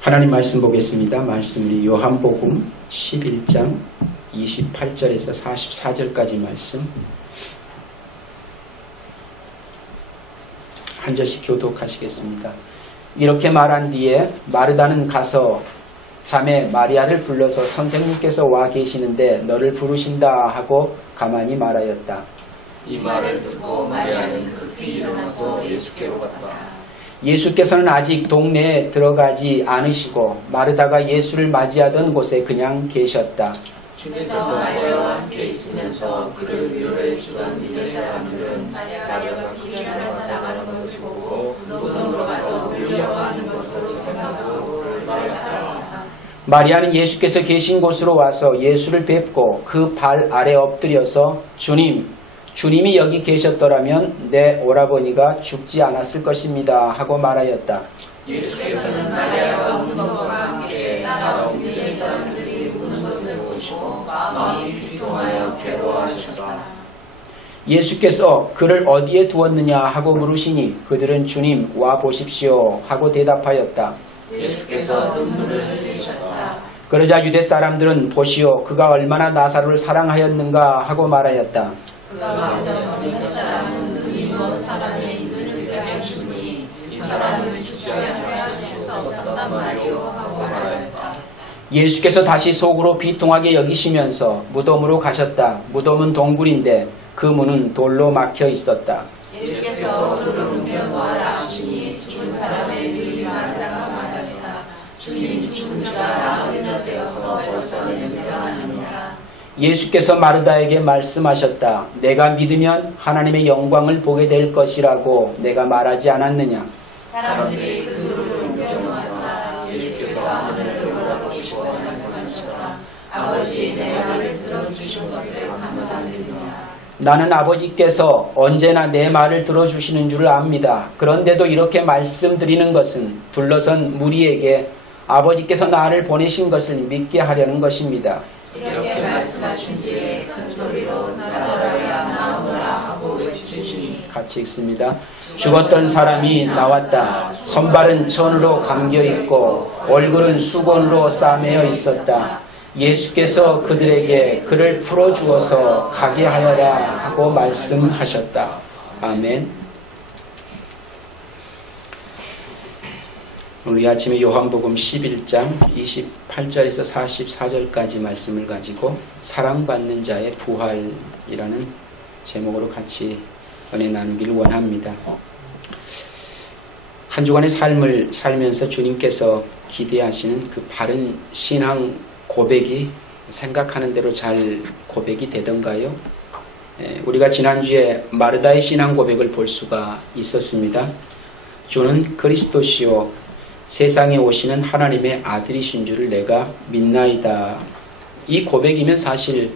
하나님 말씀 보겠습니다. 말씀이 요한복음 11장 28절에서 44절까지 말씀 한 절씩 교독하시겠습니다. 이렇게 말한 뒤에 마르다는 가서 자매 마리아를 불러서 선생님께서 와 계시는데 너를 부르신다 하고 가만히 말하였다. 이 말을 듣고 마리아는 급히 일어나서 예수께로 갔다. 예수께서는 아직 동네에 들어가지 않으시고 마르다가 예수를 맞이하던 곳에 그냥 계셨다. 집에서 마리아와 함께 있으면서 그를 위로해 주던 유대 사람들은 마리아가 일어나서 나가는 것을 보고 무덤으로 가서 울려고 하는 것으로 생각하고 그를 따랐다. 마리아는 예수께서 계신 곳으로 와서 예수를 뵙고 그 발 아래 엎드려서 주님이 여기 계셨더라면 내 오라버니가 죽지 않았을 것입니다 하고 말하였다. 예수께서는 마리아가 우는 것과 함께 따라온 유대 사람들이 우는 것을 보시고 마음이 비통하여 괴로워하셨다. 예수께서 그를 어디에 두었느냐 하고 물으시니 그들은 주님 와 보십시오 하고 대답하였다. 예수께서 눈물을 흘리셨다. 그러자 유대 사람들은 보시오 그가 얼마나 나사로를 사랑하였는가 하고 말하였다. 그가 말하자서 유대 사람은 눈이 먼 사람의 눈을 뜨게 하시니 이 사람을 죽지 않게 하실 수 없었단 말이오 하고 말하였다. 예수께서 다시 속으로 비통하게 여기시면서 무덤으로 가셨다. 무덤은 동굴인데 그 문은 돌로 막혀 있었다. 예수께서 돌을 옮겨 놓아라 하시니 죽은 사람의 유이 마르다가 말하였다. 주님 죽은 지가 나흘이나 되어서 벌써 냄새가 납니다. 예수께서 마르다에게 말씀하셨다. 내가 믿으면 하나님의 영광을 보게 될 것이라고 내가 말하지 않았느냐. 사람들이 그 돌을 옮겨 놓았다. 예수께서 하늘을 바라보시고 말씀하셨다. 아버지 내 말을 들어주신 것을 감사드립니다. 나는 아버지께서 언제나 내 말을 들어주시는 줄 압니다. 그런데도 이렇게 말씀드리는 것은 둘러선 무리에게 아버지께서 나를 보내신 것을 믿게 하려는 것입니다. 이렇게 말씀하신 뒤에 큰 소리로 나사로야 나오너라 하고 외치시니 같이 읽습니다. 죽었던 사람이 나왔다. 손발은 천으로 감겨있고 얼굴은 수건으로 싸매어 있었다. 예수께서 그들에게 그를 풀어주어서 가게 하여라 하고 말씀하셨다. 아멘. 오늘 이 아침에 요한복음 11장 28절에서 44절까지 말씀을 가지고 사랑받는 자의 부활이라는 제목으로 같이 은혜 나누기를 원합니다. 한 주간의 삶을 살면서 주님께서 기대하시는 그 바른 신앙 고백이 생각하는 대로 잘 고백이 되던가요? 우리가 지난주에 마르다의 신앙 고백을 볼 수가 있었습니다. 주는 그리스도시요 세상에 오시는 하나님의 아들이신 줄을 내가 믿나이다. 이 고백이면 사실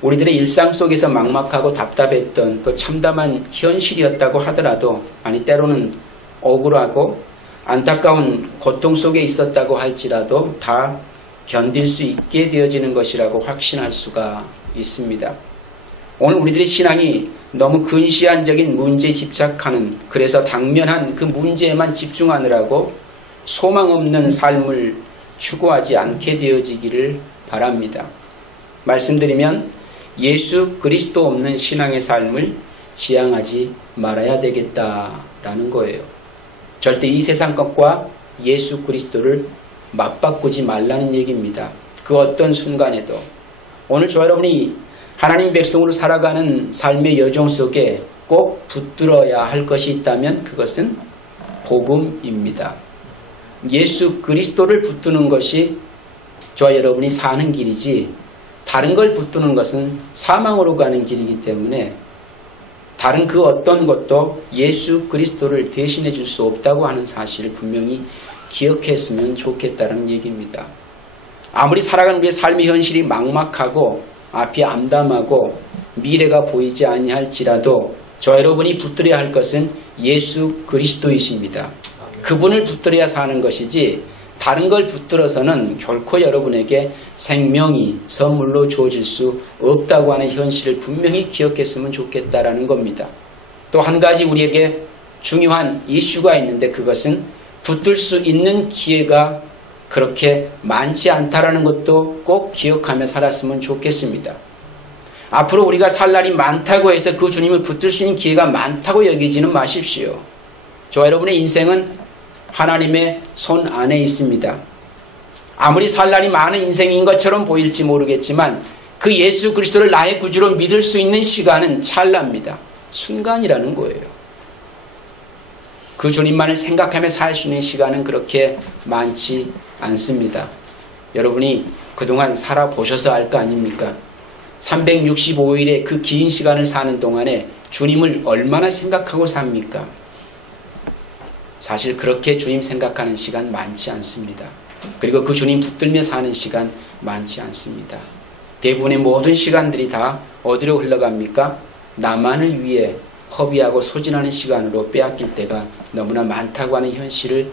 우리들의 일상 속에서 막막하고 답답했던 그 참담한 현실이었다고 하더라도 아니 때로는 억울하고 안타까운 고통 속에 있었다고 할지라도 다 견딜 수 있게 되어지는 것이라고 확신할 수가 있습니다. 오늘 우리들의 신앙이 너무 근시안적인 문제에 집착하는 그래서 당면한 그 문제에만 집중하느라고 소망 없는 삶을 추구하지 않게 되어지기를 바랍니다. 말씀드리면 예수 그리스도 없는 신앙의 삶을 지향하지 말아야 되겠다라는 거예요. 절대 이 세상 것과 예수 그리스도를 맞바꾸지 말라는 얘기입니다. 그 어떤 순간에도 오늘 저 여러분이 하나님 백성으로 살아가는 삶의 여정 속에 꼭 붙들어야 할 것이 있다면 그것은 복음입니다. 예수 그리스도를 붙드는 것이 저와 여러분이 사는 길이지 다른 걸 붙드는 것은 사망으로 가는 길이기 때문에 다른 그 어떤 것도 예수 그리스도를 대신해 줄 수 없다고 하는 사실을 분명히 기억했으면 좋겠다는 얘기입니다. 아무리 살아가는 우리의 삶의 현실이 막막하고 앞이 암담하고 미래가 보이지 아니할지라도 저 여러분이 붙들어야 할 것은 예수 그리스도이십니다. 그분을 붙들어야 사는 것이지 다른 걸 붙들어서는 결코 여러분에게 생명이 선물로 주어질 수 없다고 하는 현실을 분명히 기억했으면 좋겠다라는 겁니다. 또 한 가지 우리에게 중요한 이슈가 있는데 그것은 붙들 수 있는 기회가 그렇게 많지 않다라는 것도 꼭 기억하며 살았으면 좋겠습니다. 앞으로 우리가 살 날이 많다고 해서 그 주님을 붙들 수 있는 기회가 많다고 여기지는 마십시오. 저와 여러분의 인생은 하나님의 손 안에 있습니다. 아무리 살 날이 많은 인생인 것처럼 보일지 모르겠지만 그 예수 그리스도를 나의 구주로 믿을 수 있는 시간은 찰나입니다. 순간이라는 거예요. 그 주님만을 생각하며 살 수 있는 시간은 그렇게 많지 않습니다. 여러분이 그동안 살아보셔서 알 거 아닙니까? 365일의 그 긴 시간을 사는 동안에 주님을 얼마나 생각하고 삽니까? 사실 그렇게 주님 생각하는 시간 많지 않습니다. 그리고 그 주님 붙들며 사는 시간 많지 않습니다. 대부분의 모든 시간들이 다 어디로 흘러갑니까? 나만을 위해 허비하고 소진하는 시간으로 빼앗길 때가 너무나 많다고 하는 현실을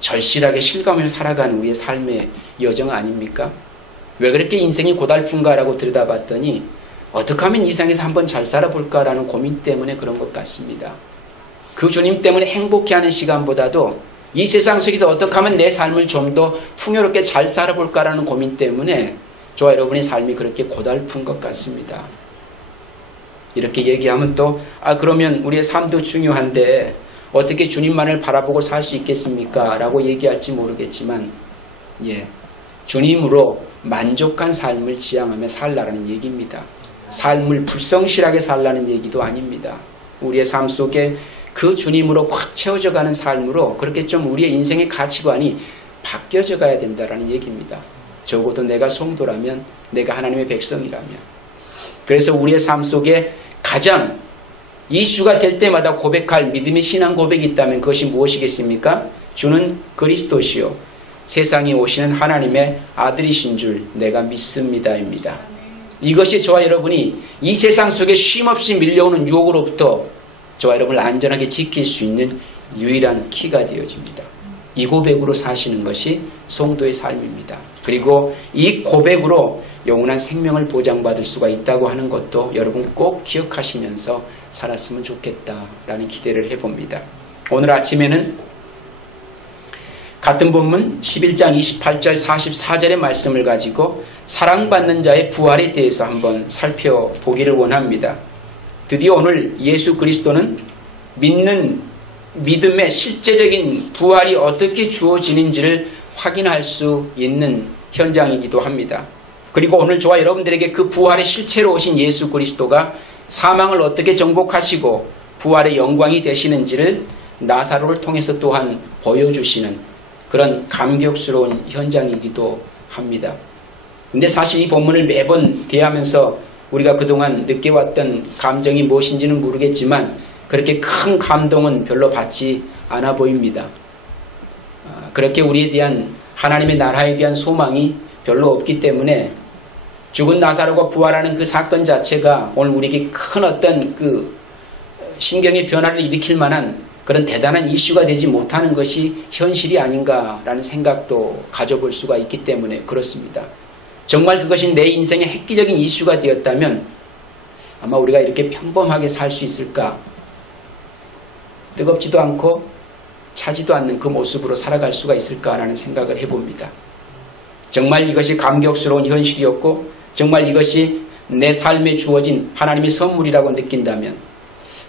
절실하게 실감하며 살아가는 우리의 삶의 여정 아닙니까? 왜 그렇게 인생이 고달픈가라고 들여다봤더니 어떻게 하면 이 세상에서 한번 잘 살아볼까라는 고민 때문에 그런 것 같습니다. 그 주님 때문에 행복해하는 시간보다도 이 세상 속에서 어떻게 하면 내 삶을 좀 더 풍요롭게 잘 살아볼까라는 고민 때문에 저와 여러분의 삶이 그렇게 고달픈 것 같습니다. 이렇게 얘기하면 또 그러면 우리의 삶도 중요한데 어떻게 주님만을 바라보고 살 수 있겠습니까? 라고 얘기할지 모르겠지만 주님으로 만족한 삶을 지향하며 살라는 얘기입니다. 삶을 불성실하게 살라는 얘기도 아닙니다. 우리의 삶 속에 그 주님으로 확 채워져가는 삶으로 그렇게 좀 우리의 인생의 가치관이 바뀌어져 가야 된다는 얘기입니다. 적어도 내가 성도라면, 내가 하나님의 백성이라면. 그래서 우리의 삶 속에 가장 이슈가 될 때마다 고백할 믿음의 신앙 고백이 있다면 그것이 무엇이겠습니까? 주는 그리스도시요 세상에 오시는 하나님의 아들이신 줄 내가 믿습니다입니다. 이것이 저와 여러분이 이 세상 속에 쉼없이 밀려오는 유혹으로부터 저와 여러분을 안전하게 지킬 수 있는 유일한 키가 되어집니다. 이 고백으로 사시는 것이 성도의 삶입니다. 그리고 이 고백으로 영원한 생명을 보장받을 수가 있다고 하는 것도 여러분 꼭 기억하시면서 살았으면 좋겠다라는 기대를 해봅니다. 오늘 아침에는 같은 본문 11장 28절 44절의 말씀을 가지고 사랑받는 자의 부활에 대해서 한번 살펴보기를 원합니다. 드디어 오늘 예수 그리스도는 믿는 믿음의 실제적인 부활이 어떻게 주어지는지를 확인할 수 있는 현장이기도 합니다. 그리고 오늘 저와 여러분들에게 그 부활의 실체로 오신 예수 그리스도가 사망을 어떻게 정복하시고 부활의 영광이 되시는지를 나사로를 통해서 또한 보여주시는 그런 감격스러운 현장이기도 합니다. 근데 사실 이 본문을 매번 대하면서 우리가 그동안 느껴왔던 감정이 무엇인지는 모르겠지만 그렇게 큰 감동은 별로 받지 않아 보입니다. 그렇게 우리에 대한 하나님의 나라에 대한 소망이 별로 없기 때문에 죽은 나사로가 부활하는 그 사건 자체가 오늘 우리에게 큰 어떤 그 신경의 변화를 일으킬 만한 그런 대단한 이슈가 되지 못하는 것이 현실이 아닌가라는 생각도 가져볼 수가 있기 때문에 그렇습니다. 정말 그것이 내 인생의 획기적인 이슈가 되었다면 아마 우리가 이렇게 평범하게 살 수 있을까? 뜨겁지도 않고 차지도 않는 그 모습으로 살아갈 수가 있을까라는 생각을 해봅니다. 정말 이것이 감격스러운 현실이었고 정말 이것이 내 삶에 주어진 하나님의 선물이라고 느낀다면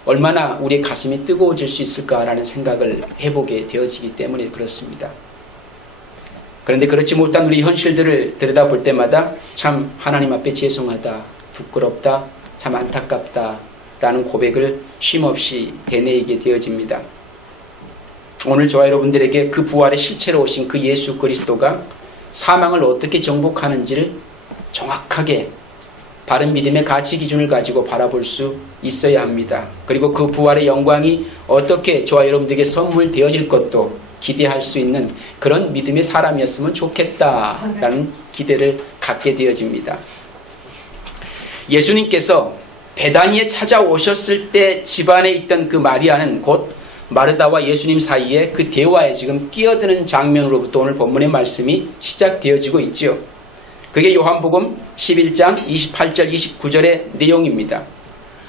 얼마나 우리의 가슴이 뜨거워질 수 있을까라는 생각을 해보게 되어지기 때문에 그렇습니다. 그런데 그렇지 못한 우리 현실들을 들여다볼 때마다 참 하나님 앞에 죄송하다, 부끄럽다, 참 안타깝다 라는 고백을 쉼없이 되뇌이게 되어집니다. 오늘 저와 여러분들에게 그 부활의 실체로 오신 그 예수 그리스도가 사망을 어떻게 정복하는지를 정확하게 바른 믿음의 가치 기준을 가지고 바라볼 수 있어야 합니다. 그리고 그 부활의 영광이 어떻게 저와 여러분들에게 선물되어질 것도 기대할 수 있는 그런 믿음의 사람이었으면 좋겠다라는 기대를 갖게 되어집니다. 예수님께서 베다니에 찾아오셨을 때 집안에 있던 그 마리아는 곧 마르다와 예수님 사이에 그 대화에 지금 끼어드는 장면으로부터 오늘 본문의 말씀이 시작되어지고 있죠. 그게 요한복음 11장 28절 29절의 내용입니다.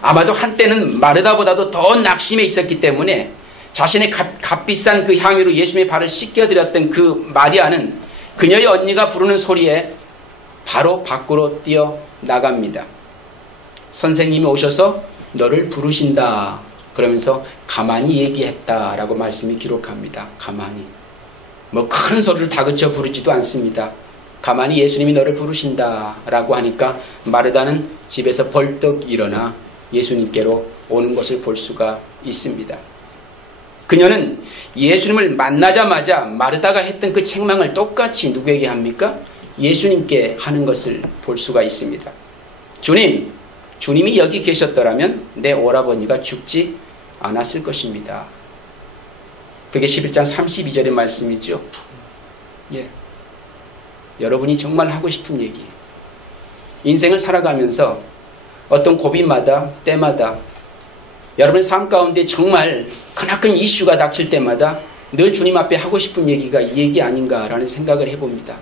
아마도 한때는 마르다보다도 더 낙심해 있었기 때문에 자신의 값비싼 그 향유로 예수님의 발을 씻겨드렸던 그 마리아는 그녀의 언니가 부르는 소리에 바로 밖으로 뛰어나갑니다. 선생님이 오셔서 너를 부르신다 그러면서 가만히 얘기했다라고 말씀이 기록합니다. 가만히. 뭐 큰 소리를 다그쳐 부르지도 않습니다. 가만히 예수님이 너를 부르신다라고 하니까 마르다는 집에서 벌떡 일어나 예수님께로 오는 것을 볼 수가 있습니다. 그녀는 예수님을 만나자마자 마르다가 했던 그 책망을 똑같이 누구에게 합니까? 예수님께 하는 것을 볼 수가 있습니다. 주님이 여기 계셨더라면 내 오라버니가 죽지 않았을 것입니다. 그게 11장 32절의 말씀이죠. 예. 여러분이 정말 하고 싶은 얘기. 인생을 살아가면서 어떤 고비마다 때마다 여러분의 삶 가운데 정말 크나큰 이슈가 닥칠 때마다 늘 주님 앞에 하고 싶은 얘기가 이 얘기 아닌가라는 생각을 해봅니다.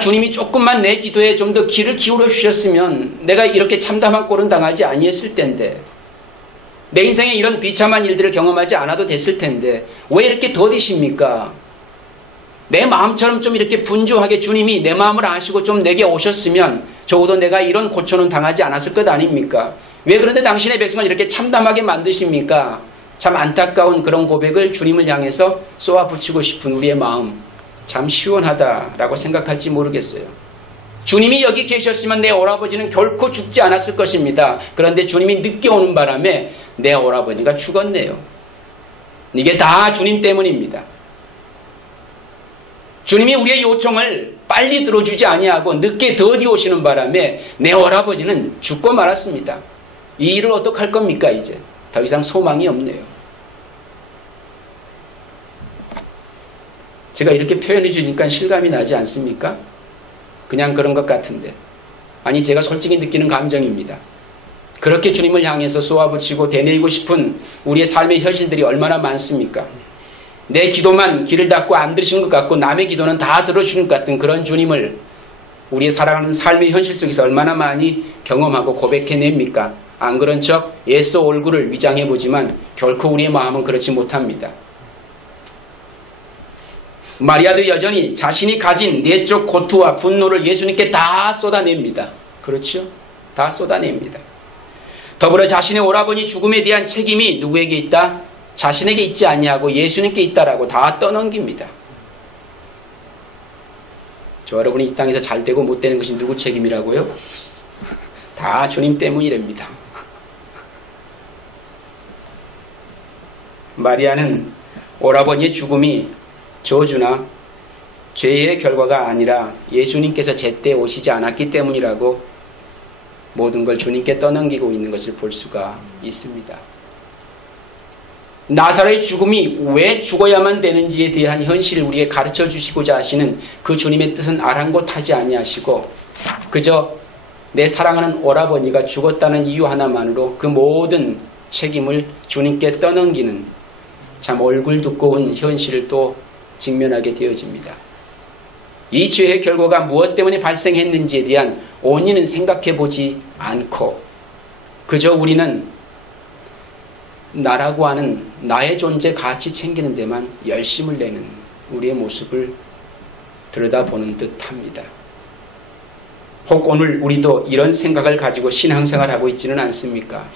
주님이 조금만 내 기도에 좀 더 귀를 기울여 주셨으면 내가 이렇게 참담한 꼴은 당하지 아니했을 텐데, 내 인생에 이런 비참한 일들을 경험하지 않아도 됐을 텐데 왜 이렇게 더디십니까? 내 마음처럼 좀 이렇게 분주하게 주님이 내 마음을 아시고 좀 내게 오셨으면 적어도 내가 이런 고초는 당하지 않았을 것 아닙니까? 왜 그런데 당신의 백성을 이렇게 참담하게 만드십니까? 참 안타까운 그런 고백을 주님을 향해서 쏘아붙이고 싶은 우리의 마음, 참 시원하다라고 생각할지 모르겠어요. 주님이 여기 계셨으면 내 오라버지는 결코 죽지 않았을 것입니다. 그런데 주님이 늦게 오는 바람에 내 오라버지가 죽었네요. 이게 다 주님 때문입니다. 주님이 우리의 요청을 빨리 들어주지 아니하고 늦게 더디 오시는 바람에 내 오라버지는 죽고 말았습니다. 이 일을 어떡할 겁니까? 이제 더 이상 소망이 없네요. 제가 이렇게 표현해 주니까 실감이 나지 않습니까? 그냥 그런 것 같은데. 아니, 제가 솔직히 느끼는 감정입니다. 그렇게 주님을 향해서 쏘아붙이고 되뇌이고 싶은 우리의 삶의 현실들이 얼마나 많습니까? 내 기도만 귀를 닫고 안 들으시는 것 같고 남의 기도는 다 들어주는 것 같은 그런 주님을 우리의 살아가는 삶의 현실 속에서 얼마나 많이 경험하고 고백해냅니까? 안 그런 척 애써 얼굴을 위장해보지만 결코 우리의 마음은 그렇지 못합니다. 마리아도 여전히 자신이 가진 내적 고투와 분노를 예수님께 다 쏟아냅니다. 그렇죠? 다 쏟아냅니다. 더불어 자신의 오라버니 죽음에 대한 책임이 누구에게 있다? 자신에게 있지 아니하고 예수님께 있다라고 다 떠넘깁니다. 저 여러분이 이 땅에서 잘 되고 못 되는 것이 누구 책임이라고요? 다 주님 때문이랍니다. 마리아는 오라버니의 죽음이 저주나 죄의 결과가 아니라 예수님께서 제때 오시지 않았기 때문이라고 모든 걸 주님께 떠넘기고 있는 것을 볼 수가 있습니다. 나사로의 죽음이 왜 죽어야만 되는지에 대한 현실을 우리에게 가르쳐 주시고자 하시는 그 주님의 뜻은 아랑곳하지 아니하시고 그저 내 사랑하는 오라버니가 죽었다는 이유 하나만으로 그 모든 책임을 주님께 떠넘기는 참 얼굴 두꺼운 현실을 또 직면하게 되어집니다. 이 죄의 결과가 무엇 때문에 발생했는지에 대한 원인은 생각해 보지 않고 그저 우리는 나라고 하는 나의 존재 가치 챙기는 데만 열심을 내는 우리의 모습을 들여다보는 듯합니다. 혹 오늘 우리도 이런 생각을 가지고 신앙생활하고 있지는 않습니까?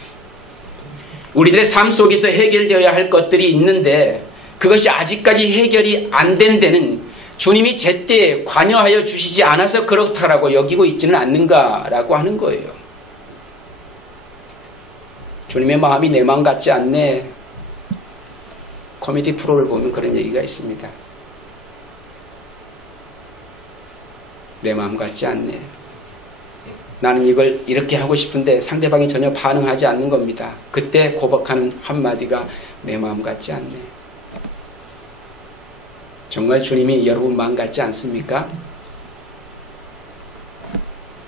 우리들의 삶 속에서 해결되어야 할 것들이 있는데 그것이 아직까지 해결이 안 된 데는 주님이 제때 관여하여 주시지 않아서 그렇다라고 여기고 있지는 않는가라고 하는 거예요. 주님의 마음이 내 마음 같지 않네. 코미디 프로를 보면 그런 얘기가 있습니다. 내 마음 같지 않네. 나는 이걸 이렇게 하고 싶은데 상대방이 전혀 반응하지 않는 겁니다. 그때 고백하는 한마디가 내 마음 같지 않네. 정말 주님이 여러분 마음 같지 않습니까?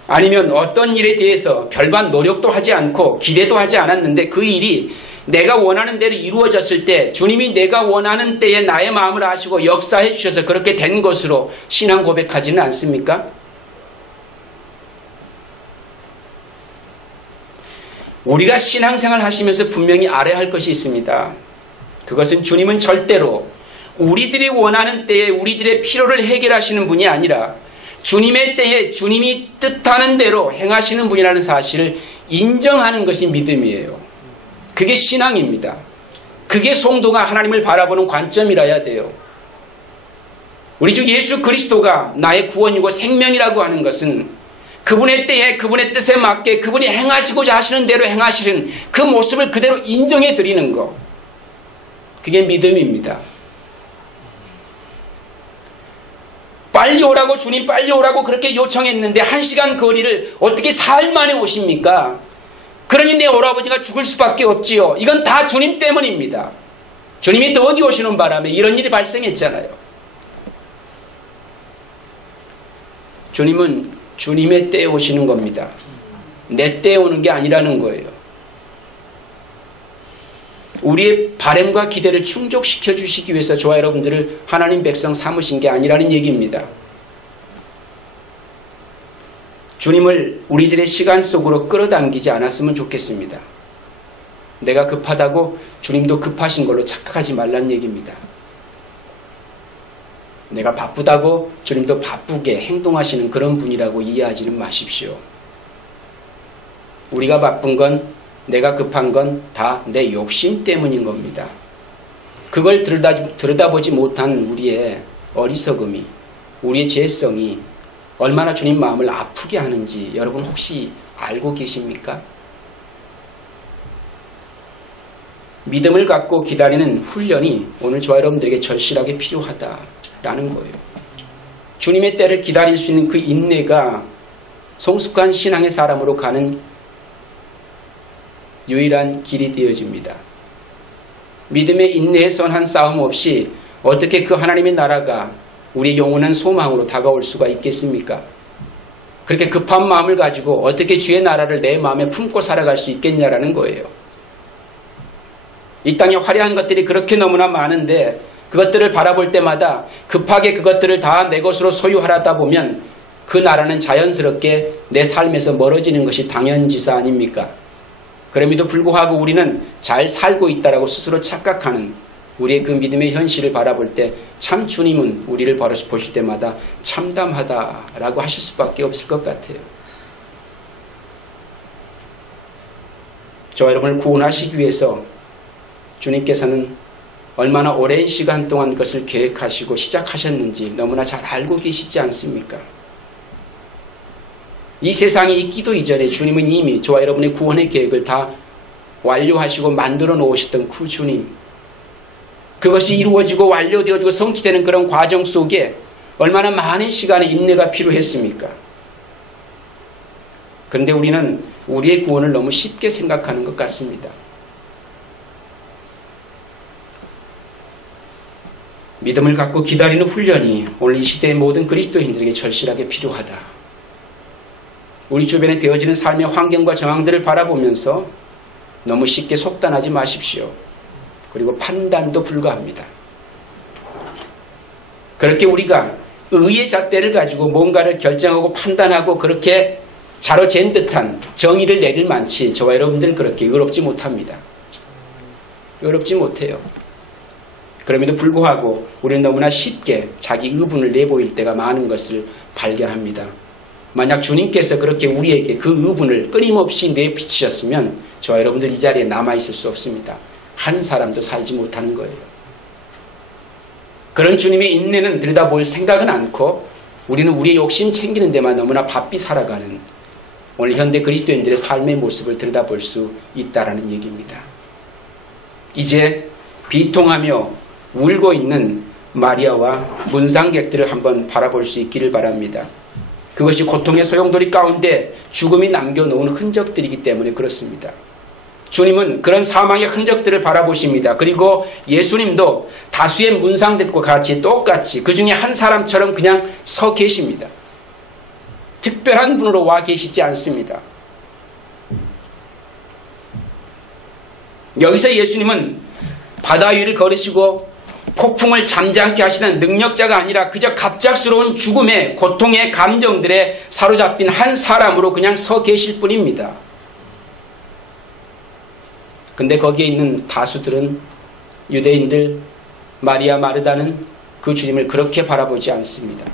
아니면 어떤 일에 대해서 별반 노력도 하지 않고 기대도 하지 않았는데 그 일이 내가 원하는 대로 이루어졌을 때 주님이 내가 원하는 때에 나의 마음을 아시고 역사해 주셔서 그렇게 된 것으로 신앙 고백하지는 않습니까? 우리가 신앙생활 하시면서 분명히 알아야 할 것이 있습니다. 그것은 주님은 절대로 우리들이 원하는 때에 우리들의 필요를 해결하시는 분이 아니라 주님의 때에 주님이 뜻하는 대로 행하시는 분이라는 사실을 인정하는 것이 믿음이에요. 그게 신앙입니다. 그게 성도가 하나님을 바라보는 관점이라야 돼요. 우리 주 예수 그리스도가 나의 구원이고 생명이라고 하는 것은 그분의 때에 그분의 뜻에 맞게 그분이 행하시고자 하시는 대로 행하시는 그 모습을 그대로 인정해 드리는 것. 그게 믿음입니다. 빨리 오라고 주님 빨리 오라고 그렇게 요청했는데 1시간 거리를 어떻게 사흘 만에 오십니까? 그러니 내 오라버지가 죽을 수밖에 없지요. 이건 다 주님 때문입니다. 주님이 더디 오시는 바람에 이런 일이 발생했잖아요. 주님은 주님의 때에 오시는 겁니다. 내 때에 오는 게 아니라는 거예요. 우리의 바람과 기대를 충족시켜 주시기 위해서 저와 여러분들을 하나님 백성 삼으신 게 아니라는 얘기입니다. 주님을 우리들의 시간 속으로 끌어당기지 않았으면 좋겠습니다. 내가 급하다고 주님도 급하신 걸로 착각하지 말라는 얘기입니다. 내가 바쁘다고 주님도 바쁘게 행동하시는 그런 분이라고 이해하지는 마십시오. 우리가 바쁜 건, 내가 급한 건 다 내 욕심 때문인 겁니다. 그걸 들여다보지 못한 우리의 어리석음이, 우리의 죄성이 얼마나 주님 마음을 아프게 하는지 여러분 혹시 알고 계십니까? 믿음을 갖고 기다리는 훈련이 오늘 저와 여러분들에게 절실하게 필요하다라는 거예요. 주님의 때를 기다릴 수 있는 그 인내가 성숙한 신앙의 사람으로 가는 유일한 길이 되어집니다. 믿음의 인내에 선한 싸움 없이 어떻게 그 하나님의 나라가 우리 영원한 소망으로 다가올 수가 있겠습니까? 그렇게 급한 마음을 가지고 어떻게 주의 나라를 내 마음에 품고 살아갈 수 있겠냐라는 거예요. 이 땅에 화려한 것들이 그렇게 너무나 많은데 그것들을 바라볼 때마다 급하게 그것들을 다 내 것으로 소유하려다 보면 그 나라는 자연스럽게 내 삶에서 멀어지는 것이 당연지사 아닙니까? 그럼에도 불구하고 우리는 잘 살고 있다라고 스스로 착각하는 우리의 그 믿음의 현실을 바라볼 때 참 주님은 우리를 보실 때마다 참담하다라고 하실 수밖에 없을 것 같아요. 저와 여러분을 구원하시기 위해서 주님께서는 얼마나 오랜 시간 동안 그것을 계획하시고 시작하셨는지 너무나 잘 알고 계시지 않습니까? 이 세상이 있기도 이전에 주님은 이미 저와 여러분의 구원의 계획을 다 완료하시고 만들어 놓으셨던 그 주님, 그것이 이루어지고 완료되어지고 성취되는 그런 과정 속에 얼마나 많은 시간의 인내가 필요했습니까? 그런데 우리는 우리의 구원을 너무 쉽게 생각하는 것 같습니다. 믿음을 갖고 기다리는 훈련이 오늘 이 시대의 모든 그리스도인들에게 절실하게 필요하다. 우리 주변에 되어지는 삶의 환경과 정황들을 바라보면서 너무 쉽게 속단하지 마십시오. 그리고 판단도 불가합니다. 그렇게 우리가 의의 잣대를 가지고 뭔가를 결정하고 판단하고 그렇게 자로 잰 듯한 정의를 내릴 만치 저와 여러분들은 그렇게 의롭지 못합니다. 의롭지 못해요. 그럼에도 불구하고 우리는 너무나 쉽게 자기 의분을 내보일 때가 많은 것을 발견합니다. 만약 주님께서 그렇게 우리에게 그 의분을 끊임없이 내비치셨으면 저와 여러분들 이 자리에 남아있을 수 없습니다. 한 사람도 살지 못하는 거예요. 그런 주님의 인내는 들여다볼 생각은 않고 우리는 우리의 욕심 챙기는 데만 너무나 바삐 살아가는 오늘 현대 그리스도인들의 삶의 모습을 들여다볼 수 있다라는 얘기입니다. 이제 비통하며 울고 있는 마리아와 문상객들을 한번 바라볼 수 있기를 바랍니다. 그것이 고통의 소용돌이 가운데 죽음이 남겨놓은 흔적들이기 때문에 그렇습니다. 주님은 그런 사망의 흔적들을 바라보십니다. 그리고 예수님도 다수의 문상들과 같이 똑같이 그 중에 한 사람처럼 그냥 서 계십니다. 특별한 분으로 와 계시지 않습니다. 여기서 예수님은 바다 위를 걸으시고 폭풍을 잠잠케 하시는 능력자가 아니라 그저 갑작스러운 죽음의 고통의 감정들에 사로잡힌 한 사람으로 그냥 서 계실 뿐입니다. 근데 거기에 있는 다수들은 유대인들, 마리아 마르다는 그 주님을 그렇게 바라보지 않습니다.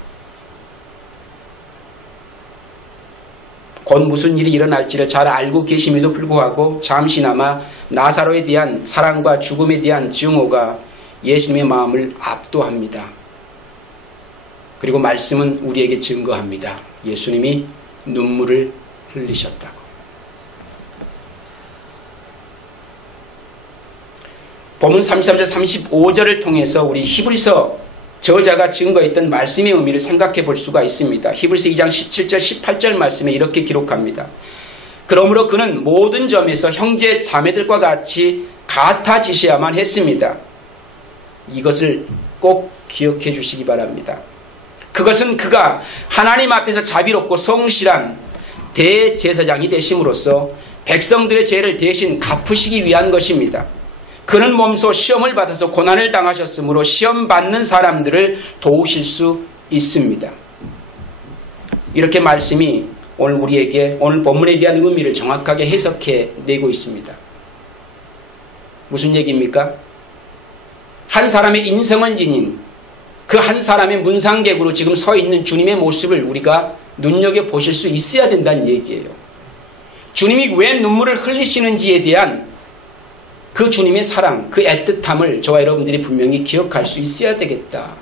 곧 무슨 일이 일어날지를 잘 알고 계심에도 불구하고 잠시나마 나사로에 대한 사랑과 죽음에 대한 증오가 예수님의 마음을 압도합니다. 그리고 말씀은 우리에게 증거합니다. 예수님이 눈물을 흘리셨다고. 본문 33절 35절을 통해서 우리 히브리서 저자가 증거했던 말씀의 의미를 생각해 볼 수가 있습니다. 히브리서 2장 17절 18절 말씀에 이렇게 기록합니다. 그러므로 그는 모든 점에서 형제 자매들과 같이 같아지셔야만 했습니다. 이것을 꼭 기억해 주시기 바랍니다. 그것은 그가 하나님 앞에서 자비롭고 성실한 대제사장이 되심으로써 백성들의 죄를 대신 갚으시기 위한 것입니다. 그는 몸소 시험을 받아서 고난을 당하셨으므로 시험 받는 사람들을 도우실 수 있습니다. 이렇게 말씀이 오늘 본문에 대한 의미를 정확하게 해석해 내고 있습니다. 무슨 얘기입니까? 한 사람의 인성을 지닌 그 한 사람의 문상객으로 지금 서 있는 주님의 모습을 우리가 눈여겨보실 수 있어야 된다는 얘기예요. 주님이 왜 눈물을 흘리시는지에 대한 그 주님의 사랑, 그 애틋함을 저와 여러분들이 분명히 기억할 수 있어야 되겠다.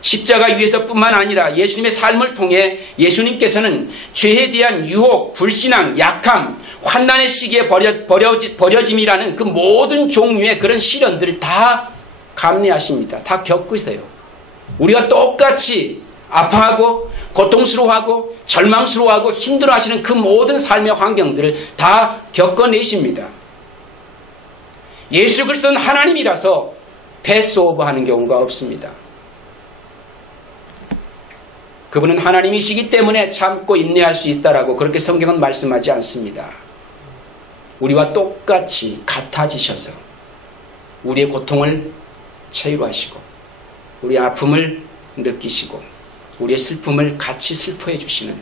십자가 위에서뿐만 아니라 예수님의 삶을 통해 예수님께서는 죄에 대한 유혹, 불신앙, 약함, 환난의 시기에 버려짐이라는 그 모든 종류의 그런 시련들을 다 감내하십니다. 다 겪으세요. 우리가 똑같이 아파하고 고통스러워하고 절망스러워하고 힘들어하시는 그 모든 삶의 환경들을 다 겪어내십니다. 예수 그리스도는 하나님이라서 패스오버하는 경우가 없습니다. 그분은 하나님이시기 때문에 참고 인내할 수 있다라고 그렇게 성경은 말씀하지 않습니다. 우리와 똑같이 같아지셔서 우리의 고통을 체유하시고 우리의 아픔을 느끼시고 우리의 슬픔을 같이 슬퍼해 주시는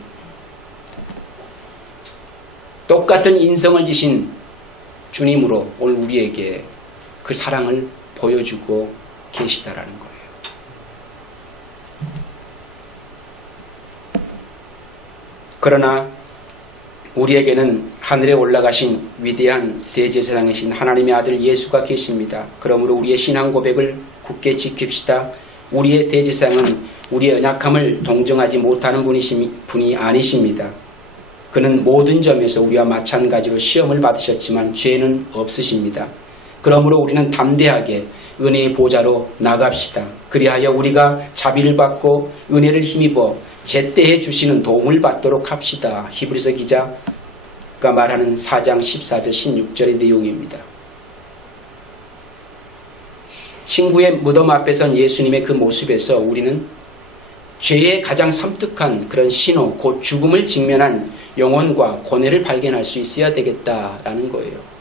똑같은 인성을 지신 주님으로 오늘 우리에게 그 사랑을 보여주고 계시다라는 거예요. 그러나 우리에게는 하늘에 올라가신 위대한 대제사장이신 하나님의 아들 예수가 계십니다. 그러므로 우리의 신앙 고백을 굳게 지킵시다. 우리의 대제사장은 우리의 연약함을 동정하지 못하는 분이 아니십니다. 그는 모든 점에서 우리와 마찬가지로 시험을 받으셨지만 죄는 없으십니다. 그러므로 우리는 담대하게 은혜의 보좌로 나갑시다. 그리하여 우리가 자비를 받고 은혜를 힘입어 제때에 주시는 도움을 받도록 합시다. 히브리서 기자가 말하는 4장 14절 16절의 내용입니다. 친구의 무덤 앞에 선 예수님의 그 모습에서 우리는 죄의 가장 섬뜩한 그런 신호, 곧 죽음을 직면한 영혼과 고뇌를 발견할 수 있어야 되겠다라는 거예요.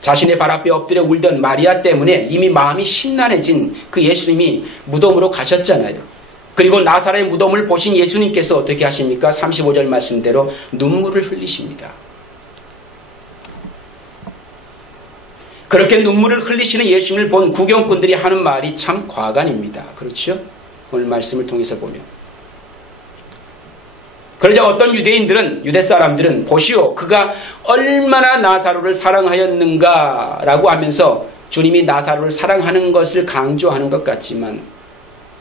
자신의 발 앞에 엎드려 울던 마리아 때문에 이미 마음이 심란해진 그 예수님이 무덤으로 가셨잖아요. 그리고 나사렛의 무덤을 보신 예수님께서 어떻게 하십니까? 35절 말씀대로 눈물을 흘리십니다. 그렇게 눈물을 흘리시는 예수님을 본 구경꾼들이 하는 말이 참 과간입니다. 그렇죠? 오늘 말씀을 통해서 보면. 그러자 어떤 유대 사람들은 보시오, 그가 얼마나 나사로를 사랑하였는가 라고 하면서 주님이 나사로를 사랑하는 것을 강조하는 것 같지만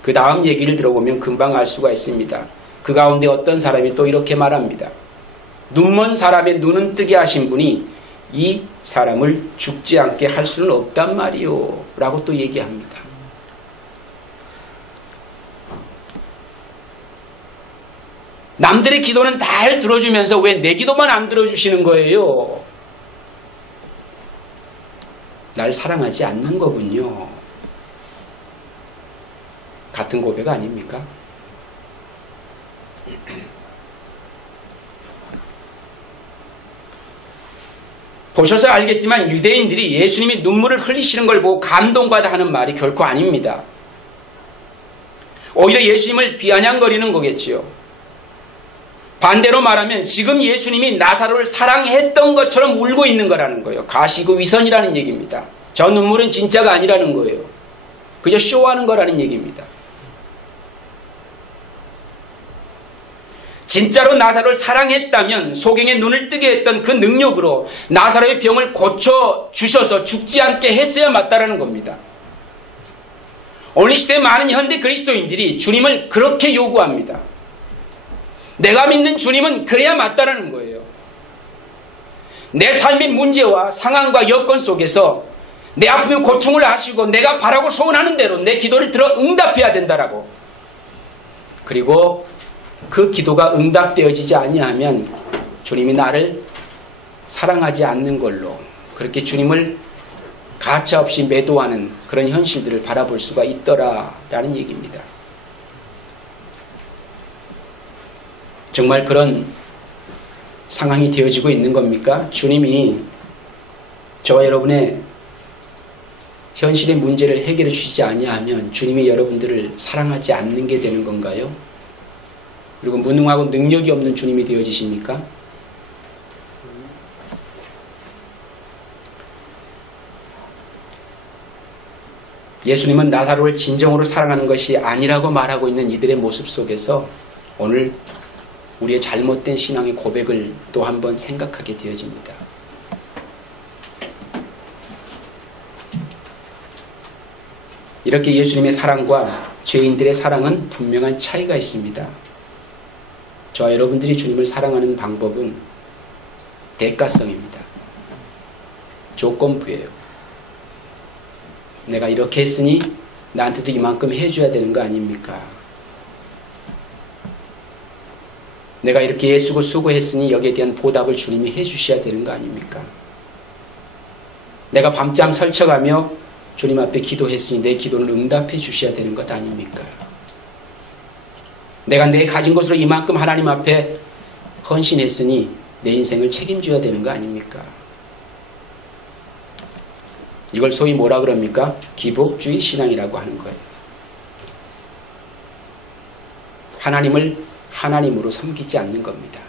그 다음 얘기를 들어보면 금방 알 수가 있습니다. 그 가운데 어떤 사람이 또 이렇게 말합니다. 눈먼 사람의 눈은 뜨게 하신 분이 이 사람을 죽지 않게 할 수는 없단 말이요 라고 또 얘기합니다. 남들의 기도는 다 들어주면서 왜 내 기도만 안 들어주시는 거예요? 날 사랑하지 않는 거군요. 같은 고백 아닙니까? 보셔서 알겠지만 유대인들이 예수님이 눈물을 흘리시는 걸 보고 감동받아 하는 말이 결코 아닙니다. 오히려 예수님을 비아냥거리는 거겠지요. 반대로 말하면 지금 예수님이 나사로를 사랑했던 것처럼 울고 있는 거라는 거예요. 가시고 위선이라는 얘기입니다. 저 눈물은 진짜가 아니라는 거예요. 그저 쇼하는 거라는 얘기입니다. 진짜로 나사로를 사랑했다면 소경의 눈을 뜨게 했던 그 능력으로 나사로의 병을 고쳐주셔서 죽지 않게 했어야 맞다라는 겁니다. 오늘 시대의 많은 현대 그리스도인들이 주님을 그렇게 요구합니다. 내가 믿는 주님은 그래야 맞다라는 거예요. 내 삶의 문제와 상황과 여건 속에서 내 아픔의 고충을 아시고 내가 바라고 소원하는 대로 내 기도를 들어 응답해야 된다라고. 그리고 그 기도가 응답되어지지 아니하면 주님이 나를 사랑하지 않는 걸로 그렇게 주님을 가차없이 매도하는 그런 현실들을 바라볼 수가 있더라라는 얘기입니다. 정말 그런 상황이 되어지고 있는 겁니까? 주님이 저와 여러분의 현실의 문제를 해결해 주시지 아니하면 주님이 여러분들을 사랑하지 않는 게 되는 건가요? 그리고 무능하고 능력이 없는 주님이 되어지십니까? 예수님은 나사로를 진정으로 사랑하는 것이 아니라고 말하고 있는 이들의 모습 속에서 오늘 우리의 잘못된 신앙의 고백을 또 한 번 생각하게 되어집니다. 이렇게 예수님의 사랑과 죄인들의 사랑은 분명한 차이가 있습니다. 저와 여러분들이 주님을 사랑하는 방법은 대가성입니다. 조건부예요. 내가 이렇게 했으니 나한테도 이만큼 해줘야 되는 거 아닙니까? 내가 이렇게 애쓰고 수고했으니 여기에 대한 보답을 주님이 해주셔야 되는 거 아닙니까? 내가 밤잠 설쳐가며 주님 앞에 기도했으니 내 기도를 응답해 주셔야 되는 것 아닙니까? 내가 내 가진 것으로 이만큼 하나님 앞에 헌신했으니 내 인생을 책임져야 되는 거 아닙니까? 이걸 소위 뭐라 그럽니까? 기복주의 신앙이라고 하는 거예요. 하나님을 하나님으로 섬기지 않는 겁니다.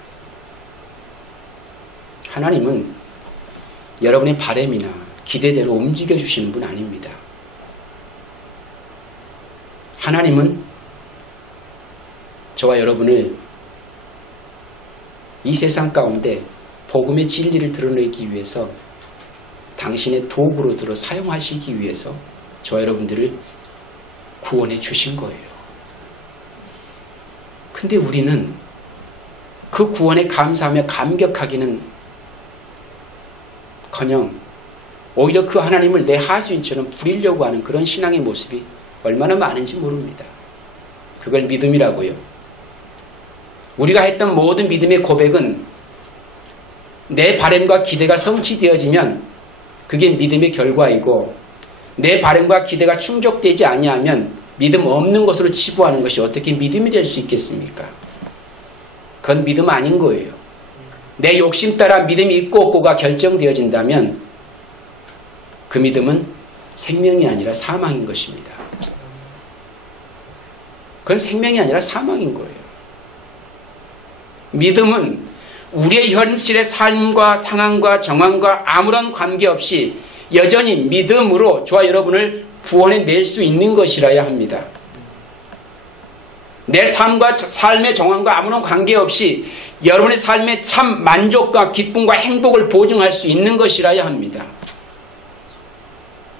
하나님은 여러분의 바람이나 기대대로 움직여주시는 분 아닙니다. 하나님은 저와 여러분을 이 세상 가운데 복음의 진리를 드러내기 위해서 당신의 도구로 들어 사용하시기 위해서 저와 여러분들을 구원해 주신 거예요. 근데 우리는 그 구원에 감사하며 감격하기는 커녕 오히려 그 하나님을 내 하수인처럼 부리려고 하는 그런 신앙의 모습이 얼마나 많은지 모릅니다. 그걸 믿음이라고요. 우리가 했던 모든 믿음의 고백은 내 바람과 기대가 성취되어지면 그게 믿음의 결과이고 내 바람과 기대가 충족되지 아니하면 믿음 없는 것으로 치부하는 것이 어떻게 믿음이 될 수 있겠습니까? 그건 믿음 아닌 거예요. 내 욕심 따라 믿음이 있고 없고가 결정되어진다면 그 믿음은 생명이 아니라 사망인 것입니다. 그건 생명이 아니라 사망인 거예요. 믿음은 우리의 현실의 삶과 상황과 정황과 아무런 관계없이 여전히 믿음으로 저와 여러분을 구원해낼 수 있는 것이라야 합니다. 내 삶과 삶의 정황과 아무런 관계없이 여러분의 삶에 참 만족과 기쁨과 행복을 보증할 수 있는 것이라야 합니다.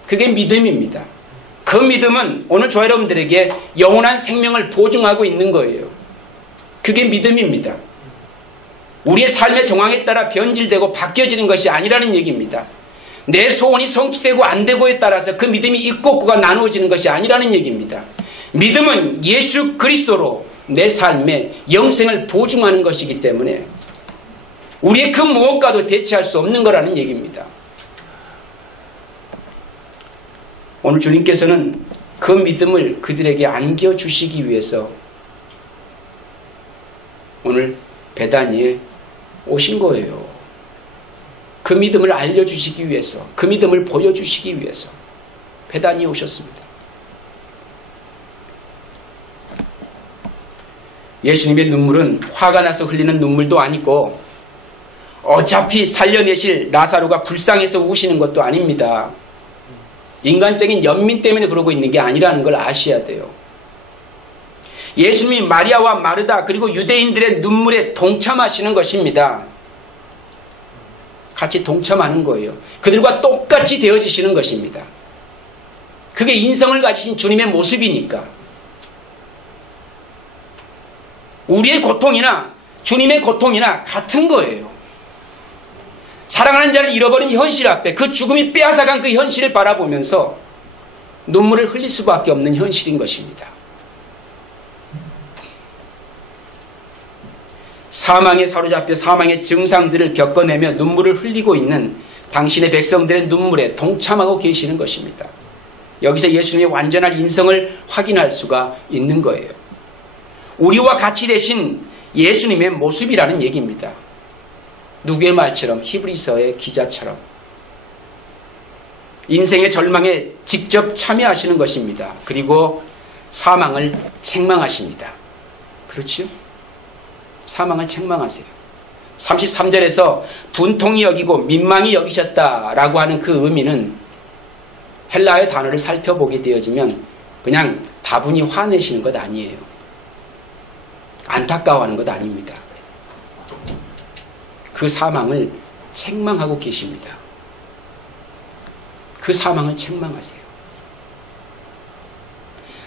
그게 믿음입니다. 그 믿음은 오늘 저와 여러분들에게 영원한 생명을 보증하고 있는 거예요. 그게 믿음입니다. 우리의 삶의 정황에 따라 변질되고 바뀌어지는 것이 아니라는 얘기입니다. 내 소원이 성취되고 안 되고에 따라서 그 믿음이 있고 없고가 나누어지는 것이 아니라는 얘기입니다. 믿음은 예수 그리스도로 내 삶의 영생을 보증하는 것이기 때문에 우리의 그 무엇과도 대체할 수 없는 거라는 얘기입니다. 오늘 주님께서는 그 믿음을 그들에게 안겨주시기 위해서 오늘 베다니에 오신 거예요. 그 믿음을 알려주시기 위해서, 그 믿음을 보여주시기 위해서 베다니에 오셨습니다. 예수님의 눈물은 화가 나서 흘리는 눈물도 아니고 어차피 살려내실 나사로가 불쌍해서 우시는 것도 아닙니다. 인간적인 연민 때문에 그러고 있는 게 아니라는 걸 아셔야 돼요. 예수님이 마리아와 마르다 그리고 유대인들의 눈물에 동참하시는 것입니다. 같이 동참하는 거예요. 그들과 똑같이 되어지시는 것입니다. 그게 인성을 가지신 주님의 모습이니까. 우리의 고통이나 주님의 고통이나 같은 거예요. 사랑하는 자를 잃어버린 현실 앞에 그 죽음이 빼앗아간 그 현실을 바라보면서 눈물을 흘릴 수밖에 없는 현실인 것입니다. 사망에 사로잡혀 사망의 증상들을 겪어내며 눈물을 흘리고 있는 당신의 백성들의 눈물에 동참하고 계시는 것입니다. 여기서 예수님의 완전한 인성을 확인할 수가 있는 거예요. 우리와 같이 되신 예수님의 모습이라는 얘기입니다. 누구의 말처럼? 히브리서의 기자처럼 인생의 절망에 직접 참여하시는 것입니다. 그리고 사망을 책망하십니다. 그렇죠? 사망을 책망하세요. 33절에서 분통이 여기고 민망히 여기셨다라고 하는 그 의미는 헬라의 단어를 살펴보게 되어지면 그냥 다분히 화내시는 것 아니에요. 안타까워하는 것 아닙니다. 그 사망을 책망하고 계십니다. 그 사망을 책망하세요.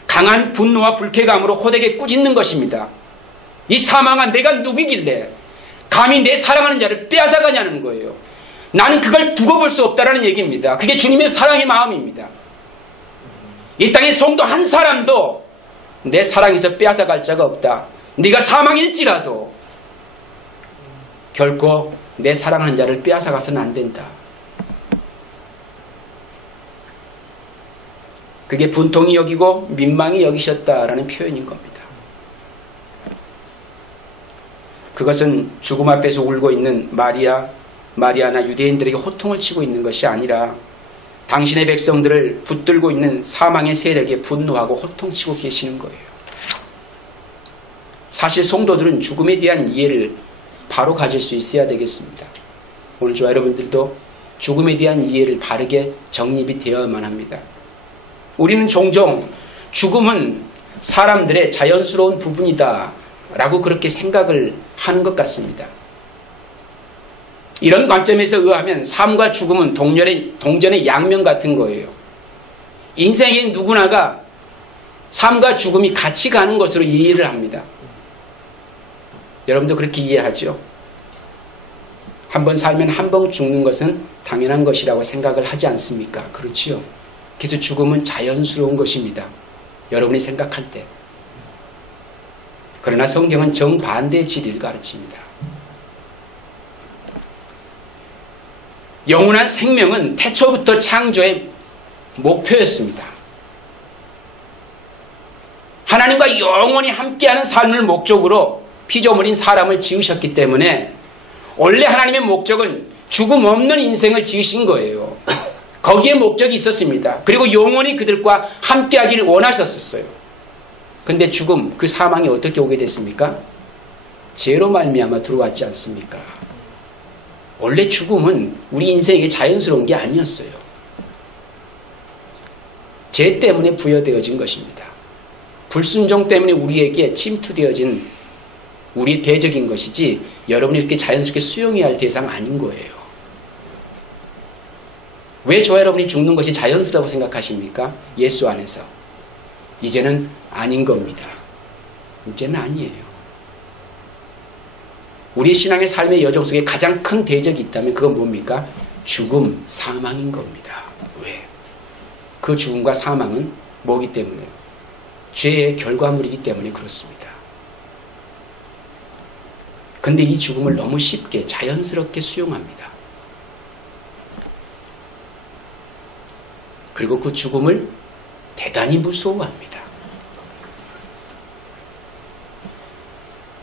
강한 분노와 불쾌감으로 호되게 꾸짖는 것입니다. 이 사망아 내가 누구길래 감히 내 사랑하는 자를 빼앗아가냐는 거예요. 나는 그걸 두고 볼 수 없다라는 얘기입니다. 그게 주님의 사랑의 마음입니다. 이 땅의 성도 한 사람도 내 사랑에서 빼앗아갈 자가 없다. 네가 사망일지라도 결코 내 사랑하는 자를 빼앗아가서는 안 된다. 그게 분통이 여기고 민망히 여기셨다라는 표현인 겁니다. 그것은 죽음 앞에서 울고 있는 마리아나 유대인들에게 호통을 치고 있는 것이 아니라 당신의 백성들을 붙들고 있는 사망의 세력에 분노하고 호통치고 계시는 거예요. 사실 성도들은 죽음에 대한 이해를 바로 가질 수 있어야 되겠습니다. 오늘 저와 여러분들도 죽음에 대한 이해를 바르게 정립이 되어야만 합니다. 우리는 종종 죽음은 사람들의 자연스러운 부분이다 라고 그렇게 생각을 하는 것 같습니다. 이런 관점에서 의하면 삶과 죽음은 동전의 양면 같은 거예요. 인생의 누구나가 삶과 죽음이 같이 가는 것으로 이해를 합니다. 여러분도 그렇게 이해하죠? 한 번 살면 한 번 죽는 것은 당연한 것이라고 생각을 하지 않습니까? 그렇지요? 그래서 죽음은 자연스러운 것입니다. 여러분이 생각할 때. 그러나 성경은 정반대의 진리를 가르칩니다. 영원한 생명은 태초부터 창조의 목표였습니다. 하나님과 영원히 함께하는 삶을 목적으로 피조물인 사람을 지으셨기 때문에 원래 하나님의 목적은 죽음 없는 인생을 지으신 거예요. 거기에 목적이 있었습니다. 그리고 영원히 그들과 함께하기를 원하셨었어요. 근데 죽음, 그 사망이 어떻게 오게 됐습니까? 죄로 말미암아 들어왔지 않습니까? 원래 죽음은 우리 인생에게 자연스러운 게 아니었어요. 죄 때문에 부여되어진 것입니다. 불순종 때문에 우리에게 침투되어진 우리의 대적인 것이지 여러분이 이렇게 자연스럽게 수용해야 할 대상 아닌 거예요. 왜 저와 여러분이 죽는 것이 자연스럽다고 생각하십니까? 예수 안에서. 이제는 아닌 겁니다. 이제는 아니에요. 우리 신앙의 삶의 여정 속에 가장 큰 대적이 있다면 그건 뭡니까? 죽음, 사망인 겁니다. 왜? 그 죽음과 사망은 뭐기 때문에? 죄의 결과물이기 때문에 그렇습니다. 근데 이 죽음을 너무 쉽게 자연스럽게 수용합니다. 그리고 그 죽음을 대단히 무서워합니다.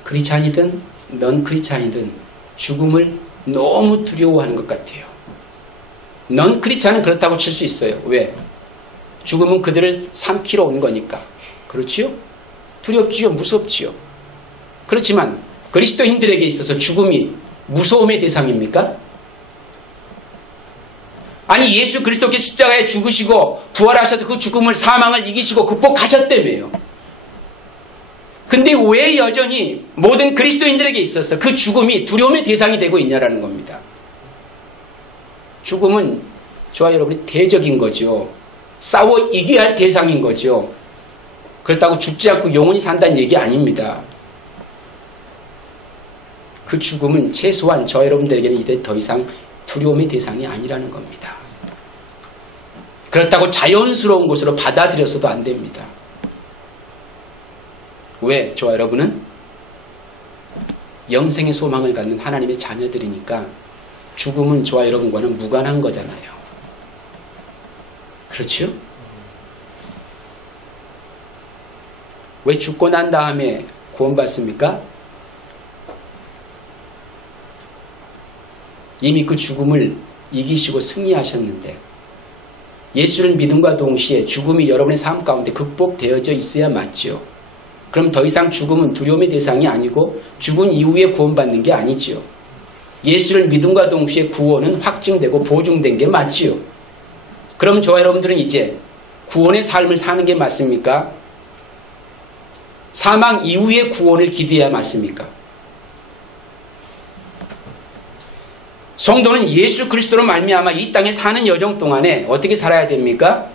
크리스찬이든 넌 크리스찬이든 죽음을 너무 두려워하는 것 같아요. 넌 크리스찬은 그렇다고 칠 수 있어요. 왜? 죽음은 그들을 삼키러 온 거니까. 그렇지요? 두렵지요? 무섭지요? 그렇지만 그리스도인들에게 있어서 죽음이 무서움의 대상입니까? 아니, 예수 그리스도께서 십자가에 죽으시고 부활하셔서 그 죽음을, 사망을 이기시고 극복하셨다며요. 근데 왜 여전히 모든 그리스도인들에게 있어서 그 죽음이 두려움의 대상이 되고 있냐라는 겁니다. 죽음은 저와 여러분이 대적인 거죠. 싸워 이겨야 할 대상인 거죠. 그렇다고 죽지 않고 영원히 산다는 얘기 아닙니다. 그 죽음은 최소한 저 여러분들에게는 이제 더 이상 두려움의 대상이 아니라는 겁니다. 그렇다고 자연스러운 것으로 받아들여서도 안 됩니다. 왜? 저와 여러분은 영생의 소망을 갖는 하나님의 자녀들이니까 죽음은 저와 여러분과는 무관한 거잖아요. 그렇죠? 왜 죽고 난 다음에 구원받습니까? 이미 그 죽음을 이기시고 승리하셨는데 예수를 믿음과 동시에 죽음이 여러분의 삶 가운데 극복되어져 있어야 맞죠. 그럼 더 이상 죽음은 두려움의 대상이 아니고 죽은 이후에 구원받는 게 아니지요. 예수를 믿음과 동시에 구원은 확증되고 보증된 게 맞지요. 그럼 저와 여러분들은 이제 구원의 삶을 사는 게 맞습니까? 사망 이후의 구원을 기대해야 맞습니까? 성도는 예수 그리스도로 말미암아 이 땅에 사는 여정 동안에 어떻게 살아야 됩니까?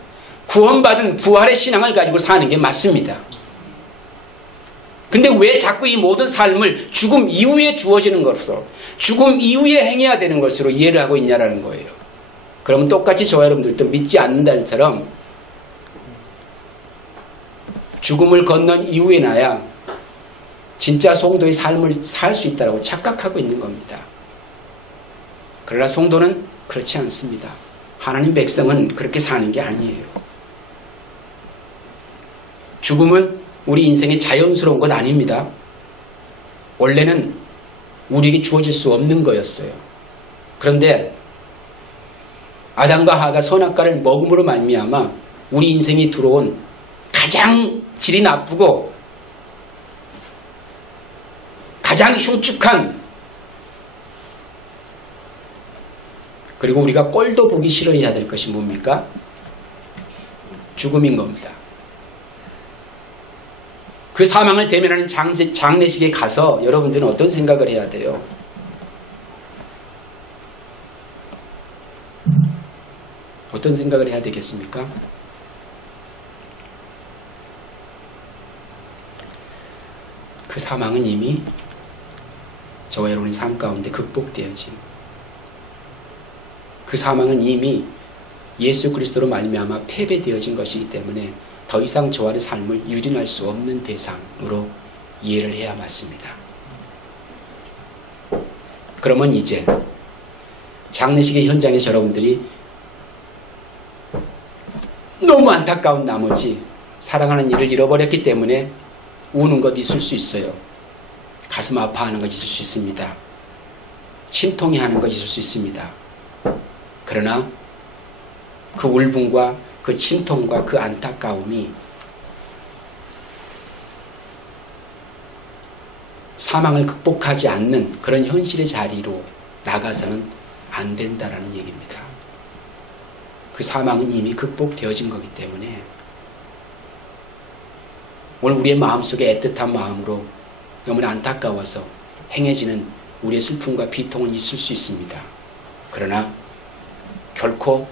구원받은 부활의 신앙을 가지고 사는 게 맞습니다. 근데 왜 자꾸 이 모든 삶을 죽음 이후에 주어지는 것으로, 죽음 이후에 행해야 되는 것으로 이해를 하고 있냐라는 거예요. 그러면 똑같이 저와 여러분들도 믿지 않는다는 처럼 죽음을 건넌 이후에 나야 진짜 성도의 삶을 살 수 있다고 착각하고 있는 겁니다. 그러나 성도는 그렇지 않습니다. 하나님 백성은 그렇게 사는 게 아니에요. 죽음은 우리 인생의 자연스러운 것 아닙니다. 원래는 우리에게 주어질 수 없는 거였어요. 그런데 아담과 하와가 선악과를 먹음으로 말미암아 우리 인생에 들어온 가장 질이 나쁘고 가장 흉측한, 그리고 우리가 꼴도 보기 싫어해야 될 것이 뭡니까? 죽음인 겁니다. 그 사망을 대면하는 장례식에 가서 여러분들은 어떤 생각을 해야 돼요? 어떤 생각을 해야 되겠습니까? 그 사망은 이미 저와 여러분의 삶 가운데 극복되어진, 그 사망은 이미 예수 그리스도로 말미암아 패배되어진 것이기 때문에 더 이상 저와의 삶을 유린할 수 없는 대상으로 이해를 해야 맞습니다. 그러면 이제 장례식의 현장에서 여러분들이 너무 안타까운 나머지 사랑하는 이를 잃어버렸기 때문에 우는 것 있을 수 있어요. 가슴 아파하는 것 있을 수 있습니다. 침통해하는 것 있을 수 있습니다. 그러나 그 울분과 그 침통과 그 안타까움이 사망을 극복하지 않는 그런 현실의 자리로 나가서는 안 된다라는 얘기입니다. 그 사망은 이미 극복되어진 거기 때문에 오늘 우리의 마음속에 애틋한 마음으로 너무나 안타까워서 행해지는 우리의 슬픔과 비통은 있을 수 있습니다. 그러나 결코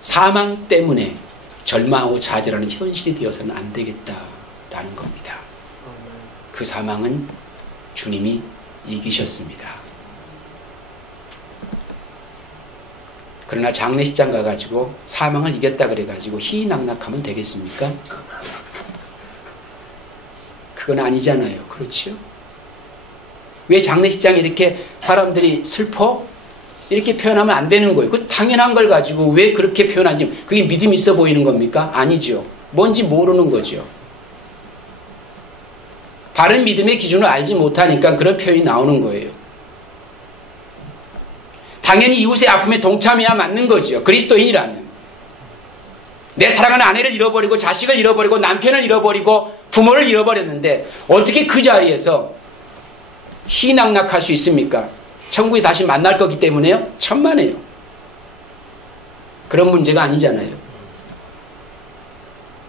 사망 때문에 절망하고 좌절하는 현실이 되어서는 안 되겠다라는 겁니다. 그 사망은 주님이 이기셨습니다. 그러나 장례식장 가가지고 사망을 이겼다 그래가지고 희희낙낙하면 되겠습니까? 그건 아니잖아요. 그렇죠? 왜 장례식장에 이렇게 사람들이 슬퍼? 이렇게 표현하면 안 되는 거예요. 그 당연한 걸 가지고 왜 그렇게 표현하는지, 그게 믿음이 있어 보이는 겁니까? 아니죠. 뭔지 모르는 거죠. 바른 믿음의 기준을 알지 못하니까 그런 표현이 나오는 거예요. 당연히 이웃의 아픔에 동참해야 맞는 거죠. 그리스도인이라면. 내 사랑하는 아내를 잃어버리고 자식을 잃어버리고 남편을 잃어버리고 부모를 잃어버렸는데 어떻게 그 자리에서 희낙낙할 수 있습니까? 천국에 다시 만날 거기 때문에요? 천만에요. 그런 문제가 아니잖아요.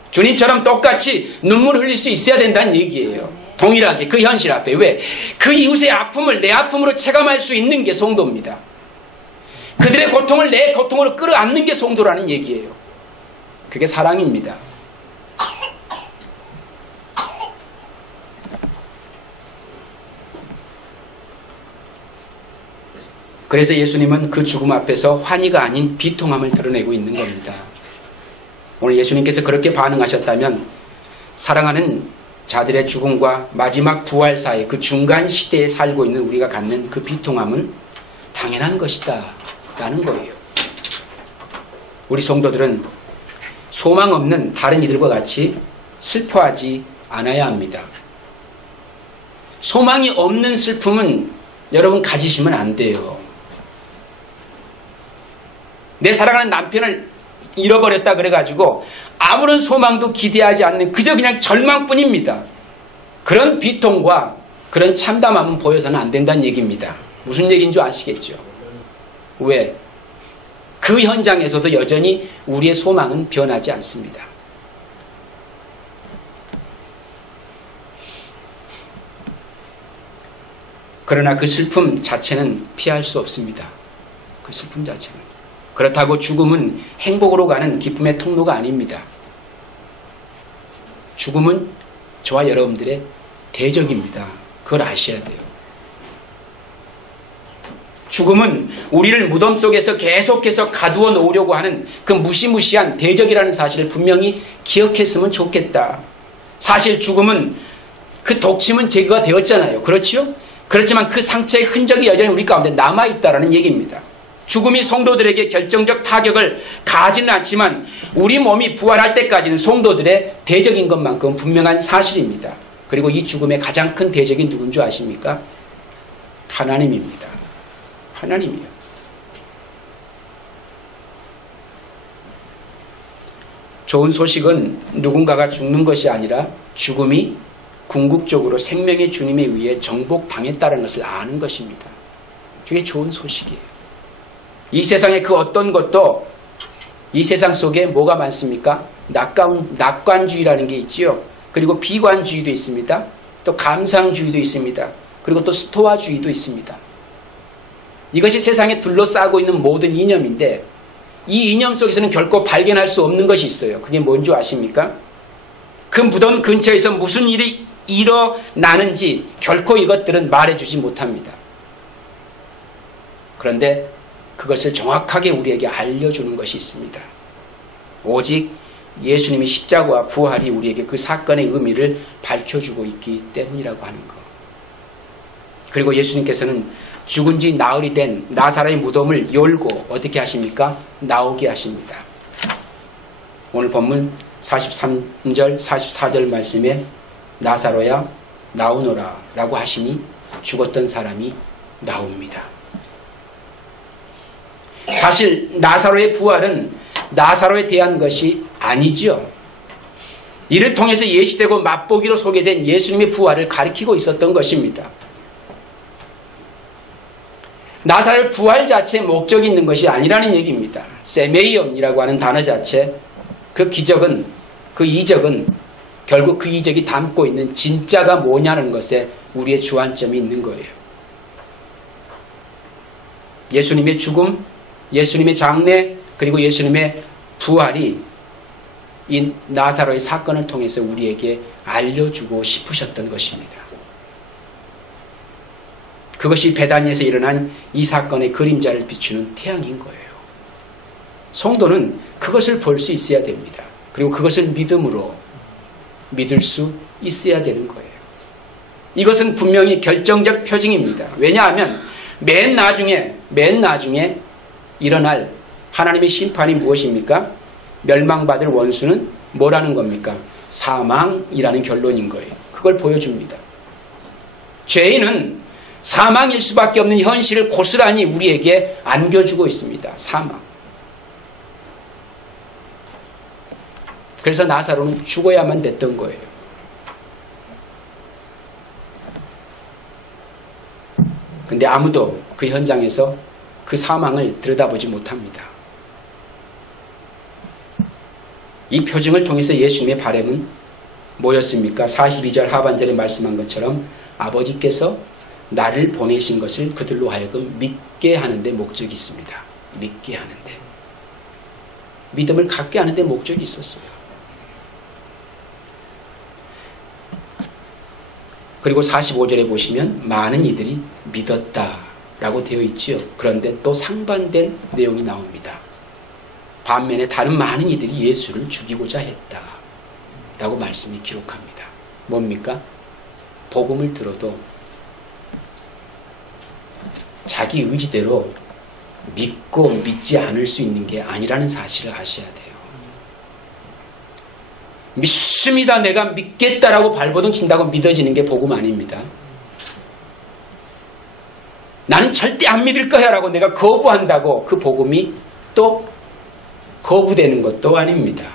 주님처럼 똑같이 눈물 흘릴 수 있어야 된다는 얘기예요. 동일하게 그 현실 앞에. 왜? 그 이웃의 아픔을 내 아픔으로 체감할 수 있는 게 성도입니다. 그들의 고통을 내 고통으로 끌어안는 게 성도라는 얘기예요. 그게 사랑입니다. 그래서 예수님은 그 죽음 앞에서 환희가 아닌 비통함을 드러내고 있는 겁니다. 오늘 예수님께서 그렇게 반응하셨다면 사랑하는 자들의 죽음과 마지막 부활 사이 그 중간 시대에 살고 있는 우리가 갖는 그 비통함은 당연한 것이다 라는 거예요. 우리 성도들은 소망 없는 다른 이들과 같이 슬퍼하지 않아야 합니다. 소망이 없는 슬픔은 여러분 가지시면 안 돼요. 내 사랑하는 남편을 잃어버렸다 그래가지고 아무런 소망도 기대하지 않는 그저 그냥 절망뿐입니다. 그런 비통과 그런 참담함은 보여서는 안 된다는 얘기입니다. 무슨 얘기인 줄 아시겠죠? 왜? 그 현장에서도 여전히 우리의 소망은 변하지 않습니다. 그러나 그 슬픔 자체는 피할 수 없습니다. 그 슬픔 자체는. 그렇다고 죽음은 행복으로 가는 기쁨의 통로가 아닙니다. 죽음은 저와 여러분들의 대적입니다. 그걸 아셔야 돼요. 죽음은 우리를 무덤 속에서 계속해서 가두어 놓으려고 하는 그 무시무시한 대적이라는 사실을 분명히 기억했으면 좋겠다. 사실 죽음은 그 독침은 제거가 되었잖아요. 그렇지요? 그렇지만 그 상처의 흔적이 여전히 우리 가운데 남아있다는 얘기입니다. 죽음이 성도들에게 결정적 타격을 가하지는 않지만 우리 몸이 부활할 때까지는 성도들의 대적인 것만큼 분명한 사실입니다. 그리고 이 죽음의 가장 큰 대적이 누군 줄 아십니까? 하나님입니다. 하나님이요. 좋은 소식은 누군가가 죽는 것이 아니라 죽음이 궁극적으로 생명의 주님에 의해 정복당했다는 것을 아는 것입니다. 그게 좋은 소식이에요. 이 세상의 그 어떤 것도 이 세상 속에 뭐가 많습니까? 낙관주의라는 게 있지요. 그리고 비관주의도 있습니다. 또 감상주의도 있습니다. 그리고 또 스토아주의도 있습니다. 이것이 세상에 둘러싸고 있는 모든 이념인데 이 이념 속에서는 결코 발견할 수 없는 것이 있어요. 그게 뭔지 아십니까? 그 무덤 근처에서 무슨 일이 일어나는지 결코 이것들은 말해주지 못합니다. 그런데 그것을 정확하게 우리에게 알려주는 것이 있습니다. 오직 예수님이 십자가와 부활이 우리에게 그 사건의 의미를 밝혀주고 있기 때문이라고 하는 것. 그리고 예수님께서는 죽은 지 나흘이 된 나사로의 무덤을 열고 어떻게 하십니까? 나오게 하십니다. 오늘 본문 43절, 44절 말씀에 나사로야 나오너라 라고 하시니 죽었던 사람이 나옵니다. 사실 나사로의 부활은 나사로에 대한 것이 아니지요. 이를 통해서 예시되고 맛보기로 소개된 예수님의 부활을 가리키고 있었던 것입니다. 나사로의 부활 자체에 목적이 있는 것이 아니라는 얘기입니다. 세메이온이라고 하는 단어 자체, 그 기적은, 그 이적은 결국 그 이적이 담고 있는 진짜가 뭐냐는 것에 우리의 주안점이 있는 거예요. 예수님의 죽음, 예수님의 장례, 그리고 예수님의 부활이 이 나사로의 사건을 통해서 우리에게 알려주고 싶으셨던 것입니다. 그것이 베다니에서 일어난 이 사건의 그림자를 비추는 태양인 거예요. 성도는 그것을 볼 수 있어야 됩니다. 그리고 그것을 믿음으로 믿을 수 있어야 되는 거예요. 이것은 분명히 결정적 표징입니다. 왜냐하면 맨 나중에 일어날 하나님의 심판이 무엇입니까? 멸망받을 원수는 뭐라는 겁니까? 사망이라는 결론인 거예요. 그걸 보여줍니다. 죄인은 사망일 수밖에 없는 현실을 고스란히 우리에게 안겨주고 있습니다. 사망. 그래서 나사로는 죽어야만 됐던 거예요. 근데 아무도 그 현장에서 그 사망을 들여다보지 못합니다. 이 표징을 통해서 예수님의 바람은 뭐였습니까? 42절 하반절에 말씀한 것처럼 아버지께서 나를 보내신 것을 그들로 하여금 믿게 하는 데 목적이 있습니다. 믿게 하는 데. 믿음을 갖게 하는 데 목적이 있었어요. 그리고 45절에 보시면 많은 이들이 믿었다라고 되어 있지요. 그런데 또 상반된 내용이 나옵니다. 반면에 다른 많은 이들이 예수를 죽이고자 했다라고 말씀이 기록합니다. 뭡니까? 복음을 들어도 자기 의지대로 믿고 믿지 않을 수 있는 게 아니라는 사실을 아셔야 돼요. 믿습니다. 내가 믿겠다라고 발버둥 친다고 믿어지는 게 복음 아닙니다. 나는 절대 안 믿을 거야 라고 내가 거부한다고 그 복음이 또 거부되는 것도 아닙니다.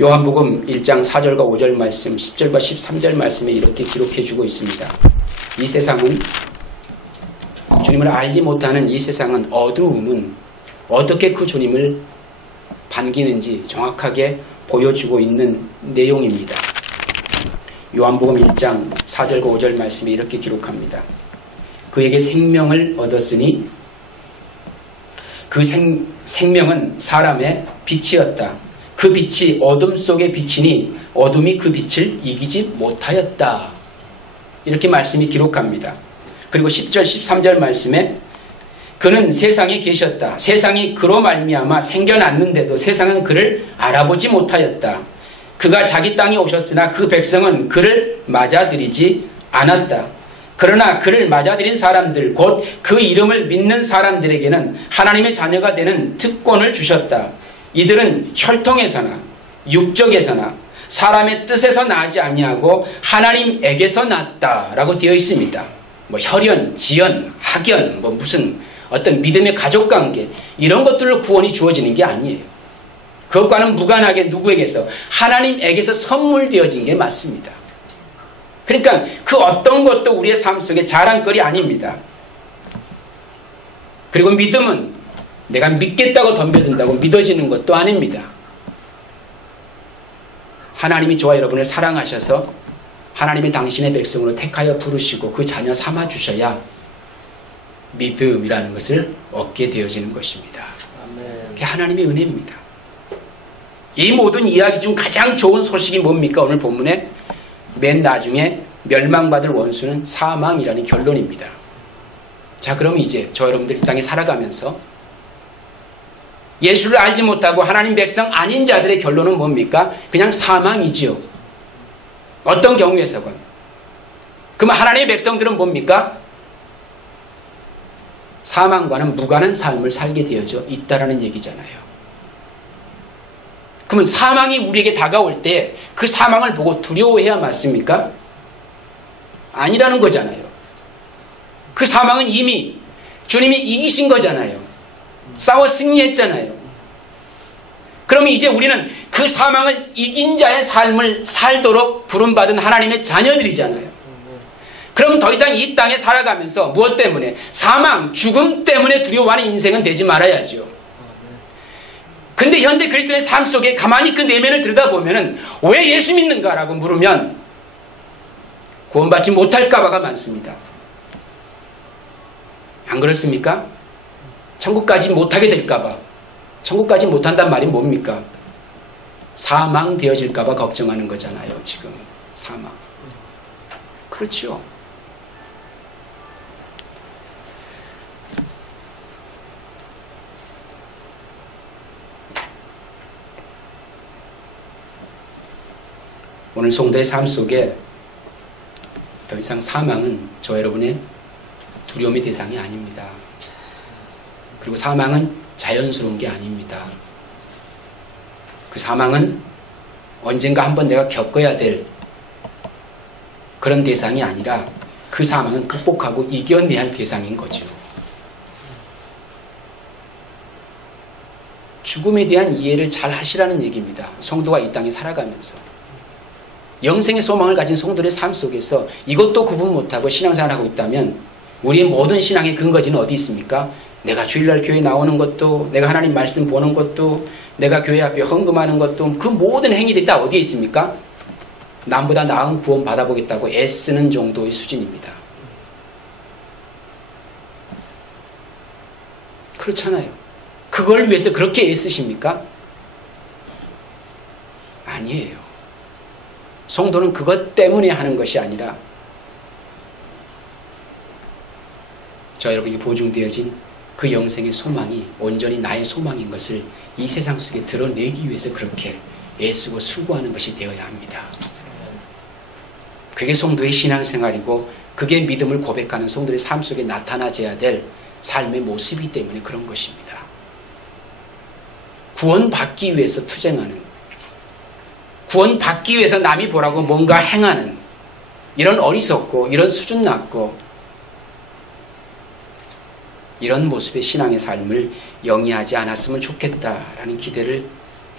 요한복음 1장 4절과 5절 말씀, 10절과 13절 말씀에 이렇게 기록해 주고 있습니다. 이 세상은 주님을 알지 못하는 이 세상은 어두움은 어떻게 그 주님을 반기는지 정확하게 보여주고 있는 내용입니다. 요한복음 1장 4절과 5절 말씀에 이렇게 기록합니다. 그에게 생명을 얻었으니 그 생명은 사람의 빛이었다. 그 빛이 어둠 속에 비치니 어둠이 그 빛을 이기지 못하였다. 이렇게 말씀이 기록합니다. 그리고 10절 13절 말씀에 그는 세상에 계셨다. 세상이 그로 말미암아 생겨났는데도 세상은 그를 알아보지 못하였다. 그가 자기 땅에 오셨으나 그 백성은 그를 맞아들이지 않았다. 그러나 그를 맞아들인 사람들 곧 그 이름을 믿는 사람들에게는 하나님의 자녀가 되는 특권을 주셨다. 이들은 혈통에서나 육적에서나 사람의 뜻에서 나지 아니하고 하나님에게서 났다라고 되어 있습니다. 뭐 혈연, 지연, 학연, 뭐 무슨 어떤 믿음의 가족관계 이런 것들로 구원이 주어지는 게 아니에요. 그것과는 무관하게 누구에게서 하나님에게서 선물되어진 게 맞습니다. 그러니까 그 어떤 것도 우리의 삶 속에 자랑거리 아닙니다. 그리고 믿음은 내가 믿겠다고 덤벼든다고 믿어지는 것도 아닙니다. 하나님이 저와 여러분을 사랑하셔서 하나님이 당신의 백성으로 택하여 부르시고 그 자녀 삼아주셔야 믿음이라는 것을 얻게 되어지는 것입니다. 그게 하나님의 은혜입니다. 이 모든 이야기 중 가장 좋은 소식이 뭡니까? 오늘 본문에 맨 나중에 멸망받을 원수는 사망이라는 결론입니다. 자, 그럼 이제 저 여러분들 이 땅에 살아가면서 예수를 알지 못하고 하나님 백성 아닌 자들의 결론은 뭡니까? 그냥 사망이지요. 어떤 경우에서건. 그러면 하나님의 백성들은 뭡니까? 사망과는 무관한 삶을 살게 되어져 있다라는 얘기잖아요. 그러면 사망이 우리에게 다가올 때 그 사망을 보고 두려워해야 맞습니까? 아니라는 거잖아요. 그 사망은 이미 주님이 이기신 거잖아요. 싸워 승리했잖아요. 그러면 이제 우리는 그 사망을 이긴 자의 삶을 살도록 부름받은 하나님의 자녀들이잖아요. 그럼 더 이상 이 땅에 살아가면서 무엇 때문에? 사망, 죽음 때문에 두려워하는 인생은 되지 말아야죠. 근데 현대 그리스도의 삶 속에 가만히 그 내면을 들여다보면 왜 예수 믿는가라고 물으면 구원받지 못할까봐가 많습니다. 안 그렇습니까? 천국까지 못하게 될까봐. 천국까지 못한단 말이 뭡니까? 사망되어질까봐 걱정하는 거잖아요. 지금 사망. 그렇죠. 오늘 성도의 삶 속에 더 이상 사망은 저 여러분의 두려움의 대상이 아닙니다. 그리고 사망은 자연스러운 게 아닙니다. 그 사망은 언젠가 한번 내가 겪어야 될 그런 대상이 아니라 그 사망은 극복하고 이겨내야 할 대상인 거죠. 죽음에 대한 이해를 잘 하시라는 얘기입니다. 성도가 이 땅에 살아가면서. 영생의 소망을 가진 성도들의 삶 속에서 이것도 구분 못하고 신앙생활을 하고 있다면 우리의 모든 신앙의 근거지는 어디 있습니까? 내가 주일날 교회 나오는 것도, 내가 하나님 말씀 보는 것도, 내가 교회 앞에 헌금하는 것도, 그 모든 행위들이 다 어디에 있습니까? 남보다 나은 구원 받아보겠다고 애쓰는 정도의 수준입니다. 그렇잖아요. 그걸 위해서 그렇게 애쓰십니까? 아니에요. 성도는 그것 때문에 하는 것이 아니라 저 여러분에게 보증되어진 그 영생의 소망이 온전히 나의 소망인 것을 이 세상 속에 드러내기 위해서 그렇게 애쓰고 수고하는 것이 되어야 합니다. 그게 성도의 신앙생활이고 그게 믿음을 고백하는 성도의 삶 속에 나타나져야 될 삶의 모습이기 때문에 그런 것입니다. 구원받기 위해서 투쟁하는, 구원받기 위해서 남이 보라고 뭔가 행하는 이런 어리석고 이런 수준 낮고 이런 모습의 신앙의 삶을 영위하지 않았으면 좋겠다라는 기대를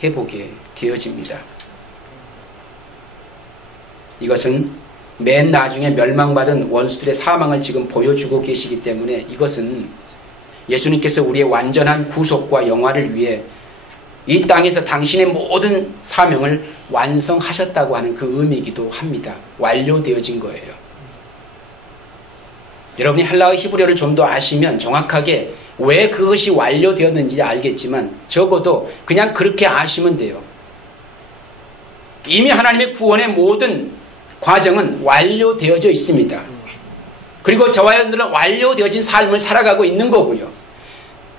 해보게 되어집니다. 이것은 맨 나중에 멸망받은 원수들의 사망을 지금 보여주고 계시기 때문에 이것은 예수님께서 우리의 완전한 구속과 영화를 위해 이 땅에서 당신의 모든 사명을 완성하셨다고 하는 그 의미이기도 합니다. 완료되어진 거예요. 여러분이 헬라어 히브리어를 좀 더 아시면 정확하게 왜 그것이 완료되었는지 알겠지만 적어도 그냥 그렇게 아시면 돼요. 이미 하나님의 구원의 모든 과정은 완료되어져 있습니다. 그리고 저와 여러분들은 완료되어진 삶을 살아가고 있는 거고요.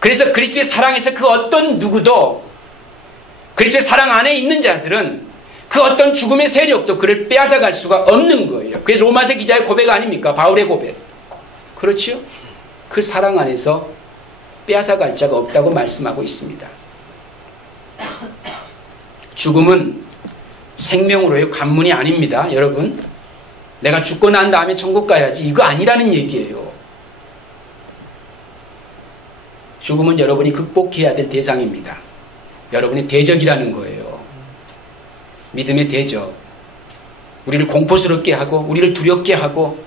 그래서 그리스도의 사랑에서 그 어떤 누구도 그리스도의 사랑 안에 있는 자들은 그 어떤 죽음의 세력도 그를 빼앗아갈 수가 없는 거예요. 그래서 로마서 기자의 고백 아닙니까? 바울의 고백. 그렇죠? 그 사랑 안에서 빼앗아갈 자가 없다고 말씀하고 있습니다. 죽음은 생명으로의 관문이 아닙니다. 여러분, 내가 죽고 난 다음에 천국 가야지 이거 아니라는 얘기예요. 죽음은 여러분이 극복해야 될 대상입니다. 여러분의 대적이라는 거예요. 믿음의 대적. 우리를 공포스럽게 하고 우리를 두렵게 하고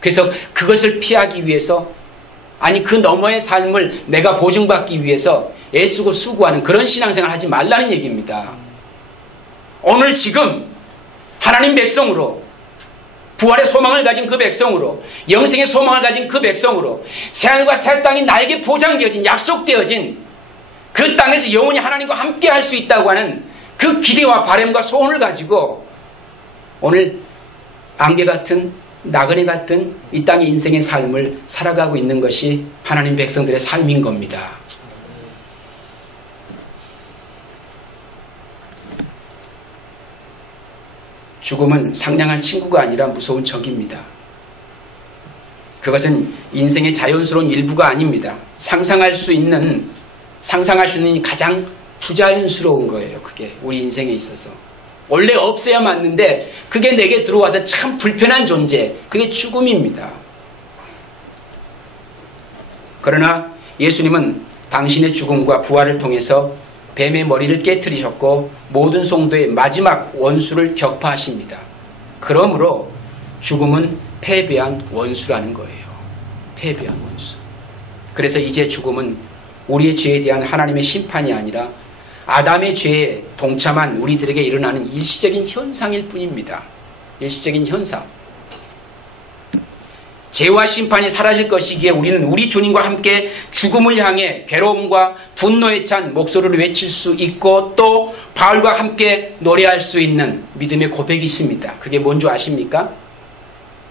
그래서 그것을 피하기 위해서 아니 그 너머의 삶을 내가 보증받기 위해서 애쓰고 수고하는 그런 신앙생활 하지 말라는 얘기입니다. 오늘 지금 하나님 백성으로 부활의 소망을 가진 그 백성으로 영생의 소망을 가진 그 백성으로 새하늘과 새 땅이 나에게 보장되어진 약속되어진 그 땅에서 영원히 하나님과 함께 할 수 있다고 하는 그 기대와 바람과 소원을 가지고 오늘 안개 같은 나그네 같은 이 땅의 인생의 삶을 살아가고 있는 것이 하나님 백성들의 삶인 겁니다. 죽음은 상냥한 친구가 아니라 무서운 적입니다. 그것은 인생의 자연스러운 일부가 아닙니다. 상상할 수 있는 가장 부자연스러운 거예요. 그게 우리 인생에 있어서. 원래 없어야 맞는데 그게 내게 들어와서 참 불편한 존재, 그게 죽음입니다. 그러나 예수님은 당신의 죽음과 부활을 통해서 뱀의 머리를 깨뜨리셨고 모든 성도의 마지막 원수를 격파하십니다. 그러므로 죽음은 패배한 원수라는 거예요. 패배한 원수. 그래서 이제 죽음은 우리의 죄에 대한 하나님의 심판이 아니라 아담의 죄에 동참한 우리들에게 일어나는 일시적인 현상일 뿐입니다. 일시적인 현상. 죄와 심판이 사라질 것이기에 우리는 우리 주님과 함께 죽음을 향해 괴로움과 분노에 찬 목소리를 외칠 수 있고 또 바울과 함께 노래할 수 있는 믿음의 고백이 있습니다. 그게 뭔지 아십니까?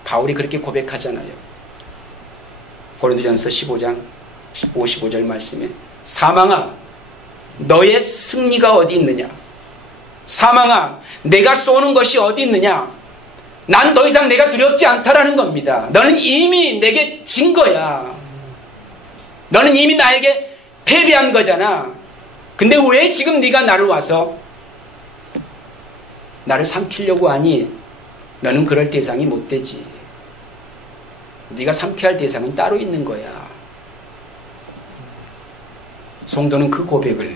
바울이 그렇게 고백하잖아요. 고린도전서 15장 55절 말씀에 사망아 너의 승리가 어디 있느냐? 사망아 내가 쏘는 것이 어디 있느냐? 난 더 이상 내가 두렵지 않다라는 겁니다. 너는 이미 내게 진 거야. 너는 이미 나에게 패배한 거잖아. 근데 왜 지금 네가 나를 와서 나를 삼키려고 하니? 너는 그럴 대상이 못 되지. 네가 삼켜야 할 대상은 따로 있는 거야. 성도는 그 고백을,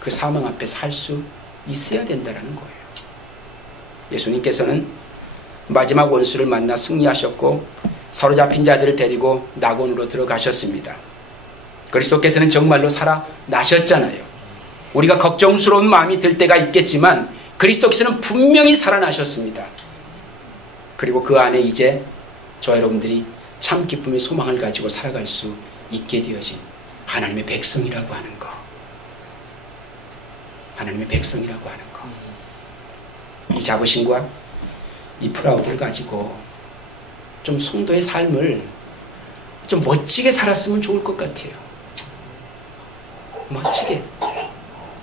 그 그 사망 앞에 살 수 있어야 된다는 거예요. 예수님께서는 마지막 원수를 만나 승리하셨고 사로잡힌 자들을 데리고 낙원으로 들어가셨습니다. 그리스도께서는 정말로 살아나셨잖아요. 우리가 걱정스러운 마음이 들 때가 있겠지만 그리스도께서는 분명히 살아나셨습니다. 그리고 그 안에 이제 저 여러분들이 참 기쁨의 소망을 가지고 살아갈 수 있게 되어진 하나님의 백성이라고 하는 거. 하나님의 백성이라고 하는 거. 이 자부심과 이 프라우드를 가지고 좀 성도의 삶을 좀 멋지게 살았으면 좋을 것 같아요. 멋지게.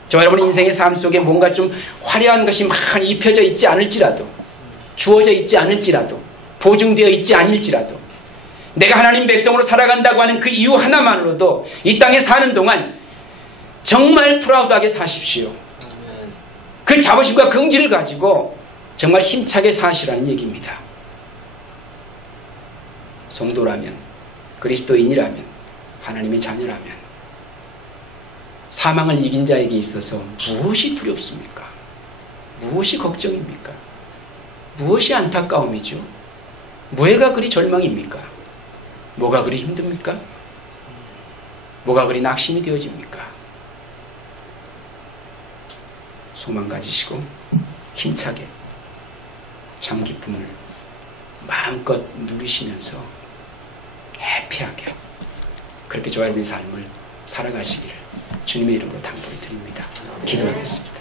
저 여러분 인생의 삶 속에 뭔가 좀 화려한 것이 많이 입혀져 있지 않을지라도, 주어져 있지 않을지라도, 보증되어 있지 않을지라도, 내가 하나님 백성으로 살아간다고 하는 그 이유 하나만으로도 이 땅에 사는 동안 정말 프라우드하게 사십시오. 그 자부심과 긍지를 가지고 정말 힘차게 사시라는 얘기입니다. 성도라면, 그리스도인이라면, 하나님의 자녀라면 사망을 이긴 자에게 있어서 무엇이 두렵습니까? 무엇이 걱정입니까? 무엇이 안타까움이죠? 뭐가 그리 절망입니까? 뭐가 그리 힘듭니까? 뭐가 그리 낙심이 되어집니까? 소망 가지시고 힘차게 참 기쁨을 마음껏 누리시면서 해피하게 그렇게 저와 여러분의 삶을 살아가시기를 주님의 이름으로 당부를 드립니다. 기도하겠습니다.